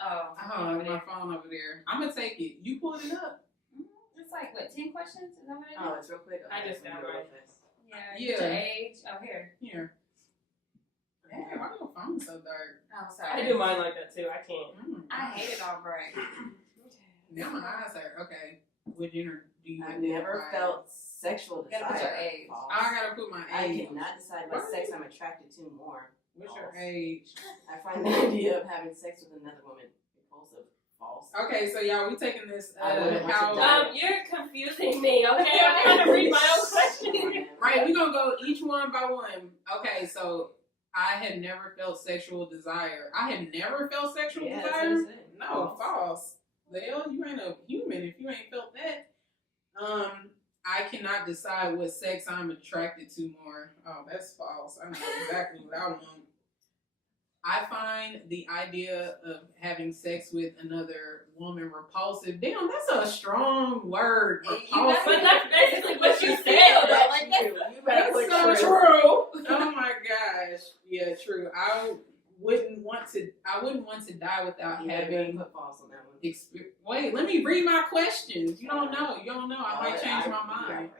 Oh. Oh, my phone over there. I'm gonna take it. You pulled it up. It's like, what, 10 questions? Is that what it is? Oh, it's real quick. I just got mine. Yeah. Yeah. Your age. Oh, here. Here. Hey, why your phone so dark? Oh, sorry. I do mine like that too. I can't. I hate it all bright. Now my eyes are okay. What gender do you I've never identify? felt sexual You gotta put your desire. age. False. I gotta put my I age. cannot decide what sex I'm attracted to more. What's your False. age? I find the idea of having sex with another woman repulsive. False. Okay, so y'all, we taking this. I wouldn't want How? to die. You're confusing me. Okay, I'm trying to read my own question. Right, we're gonna go each one by one. Okay, so I had never felt sexual desire. I had never felt sexual Yeah, that's desire? what I said. No, false. The hell, you ain't a human if you ain't felt that. I cannot decide what sex I'm attracted to more. Oh, that's false. I know exactly what I want. I find the idea of having sex with another woman repulsive. Damn, that's a strong word. Repulsive. But that's basically what you said. That's Like, true. You better put That's so true. true. Oh my gosh. Yeah, true. I wouldn't want to die without You better having put false on that one. Wait, let me read my questions. You don't know. I might change my mind. Right.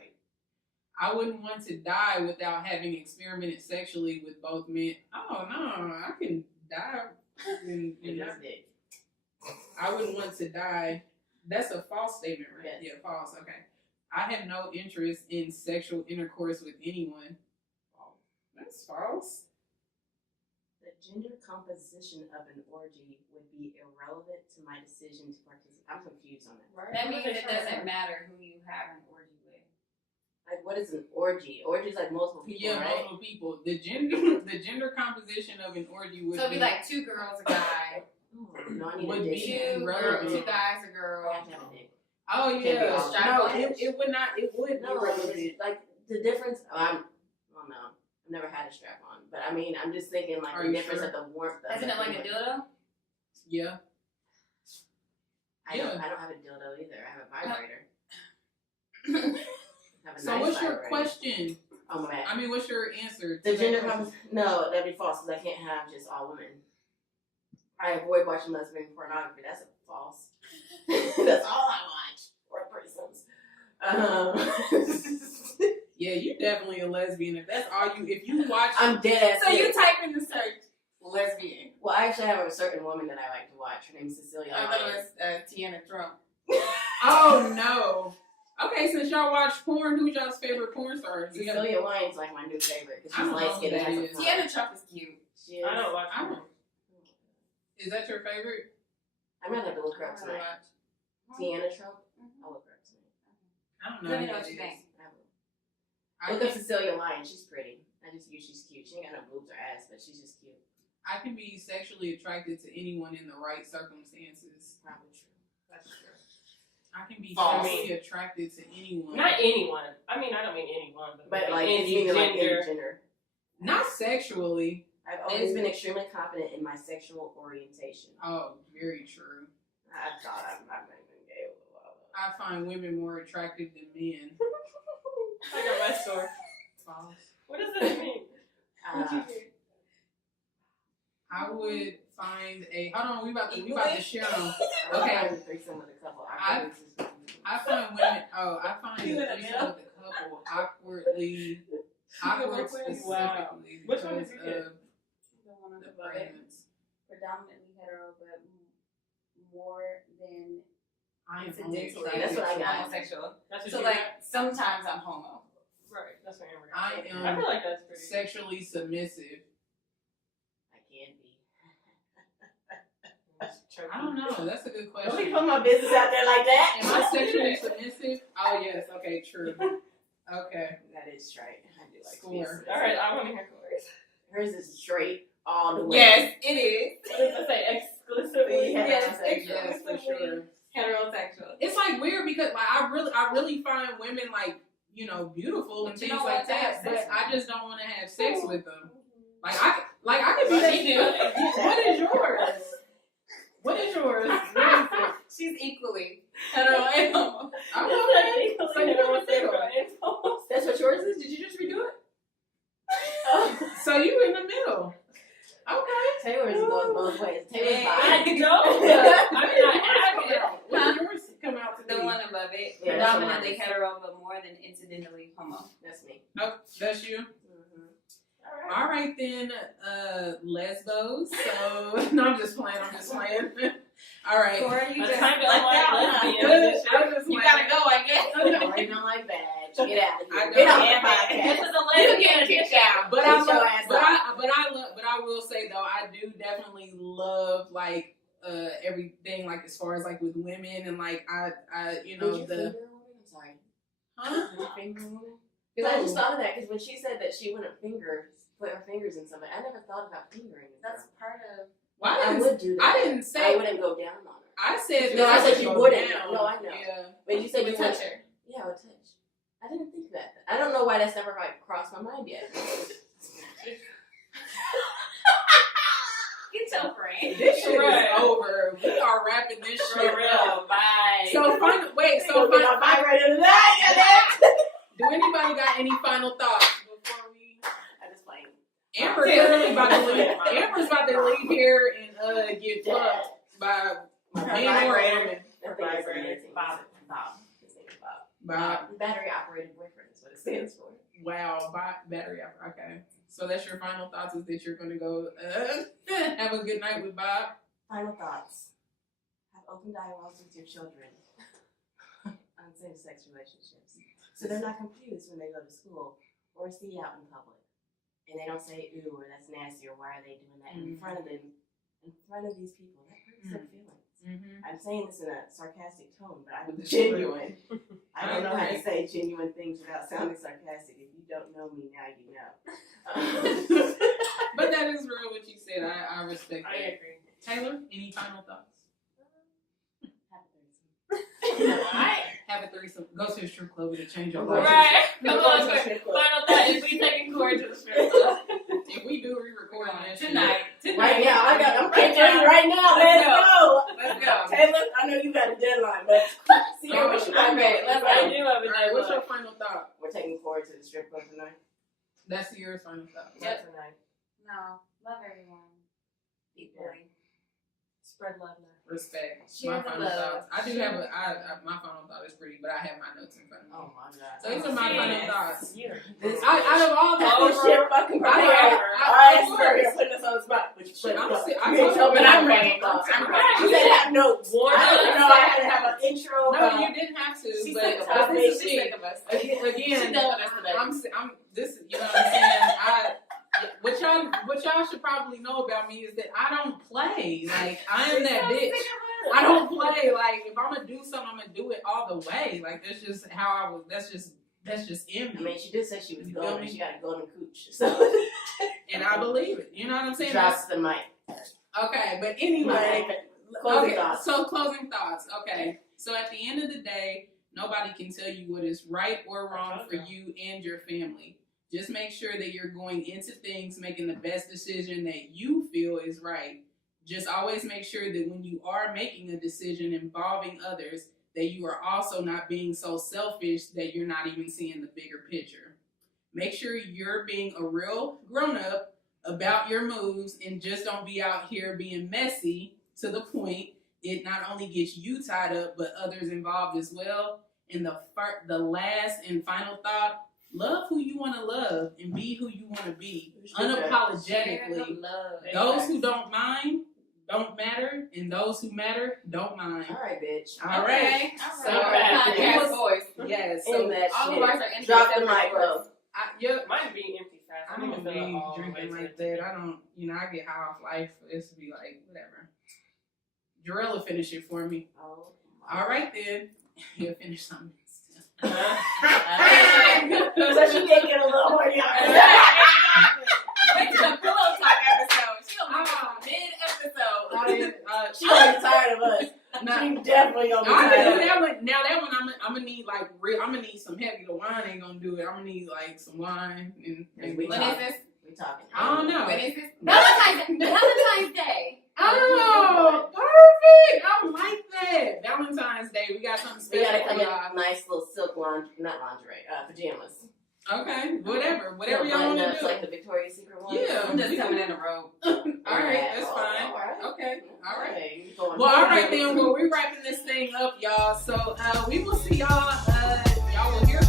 I wouldn't want to die without having experimented sexually with both men. Oh no, I can die. I wouldn't want to die. That's a false statement, right? Yes. Yeah, false. Okay. I have no interest in sexual intercourse with anyone. Oh, that's false. The gender composition of an orgy would be irrelevant to my decision to participate. I'm confused on that. That means it doesn't matter who you have an orgy with. Like, what is an orgy? Orgy is like multiple people, Yeah, right? multiple people. The gender composition of an orgy would So it'd be like 2 girls, a guy. No, I need Would a be dick. 2 irrelevant. 2 guys, a girl. I have to have a dick. Oh Can't be yeah. all No, strap-on. it would not. It would No, be relevant. it's like the difference. I don't know. I've never had a strap on, but I mean, I'm just thinking like Are the you difference sure? of the warmth. Of Isn't it like a dildo? Yeah. I don't have a dildo either. I have a vibrator. I have a So nice what's your vibrator. question? Oh my bad. I mean, what's your answer? to The that gender question? composition? No, that'd be false because I can't have just all women. I avoid watching lesbian pornography. That's a false. That's all I watch. Or threesomes. Yeah, you definitely a lesbian. If that's all you, if you watch, I'm dead. So you type in the search lesbian. Well, I actually have a certain woman that I like to watch. Her name's Cecilia. I thought it Lyons. was Tiana Trump. oh no. Okay, since y'all watch porn, who's y'all's favorite porn star? Do you have- Cecilia Lyons is like my new favorite because I she's don't know light skinned and who that has a is. front. Tiana Trump is cute. She is. I don't watch I porn. don't- Is that your favorite? I'm gonna have to look her up tonight. Tiana Trump. I'll look her up tonight. I don't know. Let me who know that what you is. think. I will. I Look up can, Cecilia Lyons. She's pretty. I just use she's cute. She ain't got no boobs or ass, but she's just cute. I can be sexually attracted to anyone in the right circumstances. Probably true. That's true. I can be False. sexually attracted to anyone. Not anyone. I mean, I don't mean anyone, But like it's any meaning like gender. any gender. Not sexually. I've always been extremely confident in my sexual orientation. Oh, very true. I thought I'm not even gay. I find women more attractive than men. I got my story. False. What does that mean? What'd you Uh, hear? I would find a. Hold on, we about to share them. I Okay. find a threesome with a couple. I find women. Oh, I find You a in the threesome with a couple awkward specifically Which one did because you get? of The one on the the bottom. brands. Predominantly hetero, but more than I am only incidentally attracted That's what I to- got. homosexual. That's what So you like got? sometimes I'm homo. Right, that's what Amber got. I I am feel like that's pretty. sexually submissive. I can be. I don't know. That's a good Don't be question. putting my business out there like that. Am I sexually submissive? Oh yes. Okay. True. Okay. That is straight. I do like Score. business. All right, I want to hear Corey's. Hers is straight all the way. Yes, it is. What does it say? Exclusively? Yeah. Yes, Yes, for sure. heterosexual. It's like weird because like I really find women like beautiful and But you things don't like want to have that, sex but with I them. just don't want to have sex with them. Like I could be But that. she do. What is yours? What is yours? What is it? She's equally hetero and homo. I'm okay. So you're in the middle. That's what yours is? Did you just redo it? So you in the middle. Okay. Taylor's goes both ways. Taylor's Hey, I bi. don't. I mean, I have it. What does yours come out to The be? one above it, Yeah, that's predominantly what mine is. hetero, but more than incidentally homo. That's me. Oh, that's you. Mm-hmm. All right then, lesbos. So no, I'm just playing. All right. Corey, you It's just time to left unlike out. lesbian. I'm just You playing. gotta go, I guess. Already know my badge. Get out of I here. know. Get off Yeah, the podcast. This is a You lesbian get kicked out. But Get your ass but off. I will say though, I do definitely love like everything like as far as like with women and like I you know Did you the finger a woman? I'm sorry. huh? Did you finger a woman? Because I just thought of that because when she said that she wouldn't put her fingers in somebody, I never thought about fingering. That's part of. Well, I would do that. I didn't say I wouldn't go down on her. I said No, I said you go wouldn't. down. No, I know. Yeah. But you said You you would would touch her. Yeah, I would touch. I didn't think of that. I don't know why that's never like crossed my mind yet. shit Right. is over. We are wrapping this shit For real. up. Bye. So Vibrator tonight. do anybody got any final thoughts before we? I just playing. Amber clearly about to leave. Amber's about to leave here and get fucked by men or women. Bob. His name is Bob. By Battery operated boyfriend is what it stands for. wow, by battery. Okay, so that's your final thoughts is that you're gonna go have a good night with Bob. Final thoughts. Have open dialogues with your children on same-sex relationships. So they're not confused when they go to school or see you out in public. And they don't say, ooh, or that's nasty, or why are they doing that in front of them, in front of these people. That hurts their feelings. I'm saying this in a sarcastic tone, but I'm genuine. I don't know how to say genuine things without sounding sarcastic. If you don't know me, now you know. But that is real what you said. I respect I that. agree. Taylor, any final thoughts? Have a threesome. Go to a strip club and change your life. Right. Come on, final thought is we taking Corey to the strip club. If we do re-record on that Tonight. Right now, I'm Right telling you right now, let's go. Let's go. Taylor, I know you got a deadline, but see how much you got I'm ready. Let's I go. do have a Alright, what's your deadline. final thought? We're taking forward to the strip club tonight. That's your final thought. Not tonight. No, love everyone. Equally. Spread love now. Respect. Share My the final love. thoughts. I do have my final thought is pretty, but I have my notes in front of me. Oh my god. So these are my final thoughts. You're This Out of all the this shit fucking I- prepared. I- Alright, of sorry, course. you're putting us on the spot. But you Shit, I'm put si- it I up. You told ain't told me you I'm I'm ready. ready. I'm ready. She said have notes. Warn I didn't us. know I had to have an intro. No, you didn't have to. She's but sick of us. this is She's shit. sick of us. Again, She's done with us today. I'm this. You know what I'm saying? What y'all should probably know about me is that I don't play. Like I am that bitch. I don't play. Like if I'm gonna do something, I'm gonna do it all the way. Like that's just how I was. That's just in I me. mean, she did say she was You feel golden. me? She got a golden cooch. So And I believe it. You know what I'm saying? drops the mic. Okay, but anyway. Closing Okay, thoughts. so closing thoughts. Okay, so at the end of the day, nobody can tell you what is right or wrong for you and your family. Just make sure that you're going into things making the best decision that you feel is right. Just always make sure that when you are making a decision involving others, that you are also not being so selfish that you're not even seeing the bigger picture. Make sure you're being a real grown-up about your moves and just don't be out here being messy to the point it not only gets you tied up, but others involved as well. And the last and final thought, love who you want to love and be who you want to be, unapologetically. Those who don't mind don't matter, and those who matter don't mind. All right, bitch. All right. So, Podcast voice. yes. In So that All shit. of ours are empty. Drop the except for mic, yours. though. Mine be empty fast. I don't be drinking like that. I don't, I get high off life. It's be like, whatever. Jarella finish it for me. Oh. All right, then. He'll finish something. So she did get a little horny on Wait till the pillow talk episode. She gonna be mid-episode. She gonna be tired of us. She definitely gonna be I can tired do of us. that one. Now that one, I'm gonna need like real. I'm gonna need some heavy. The wine ain't gonna do it. I'm gonna need like some wine and We When talking. is this? We talking. I don't know. When is this? Valentine's Day. Oh, perfect! I like that. Valentine's Day. We got something We special gotta for come in y'all. nice little silk pajamas. Okay, whatever y'all Little want to button-ups, do. like the Victoria's Secret ones. Yeah. I'm just coming in a robe. All right, Yeah. that's Oh, fine. all right. Okay, all right. Okay, you going Well, all hard. right then. Well, we're wrapping this thing up, y'all. So we will see y'all. Y'all will hear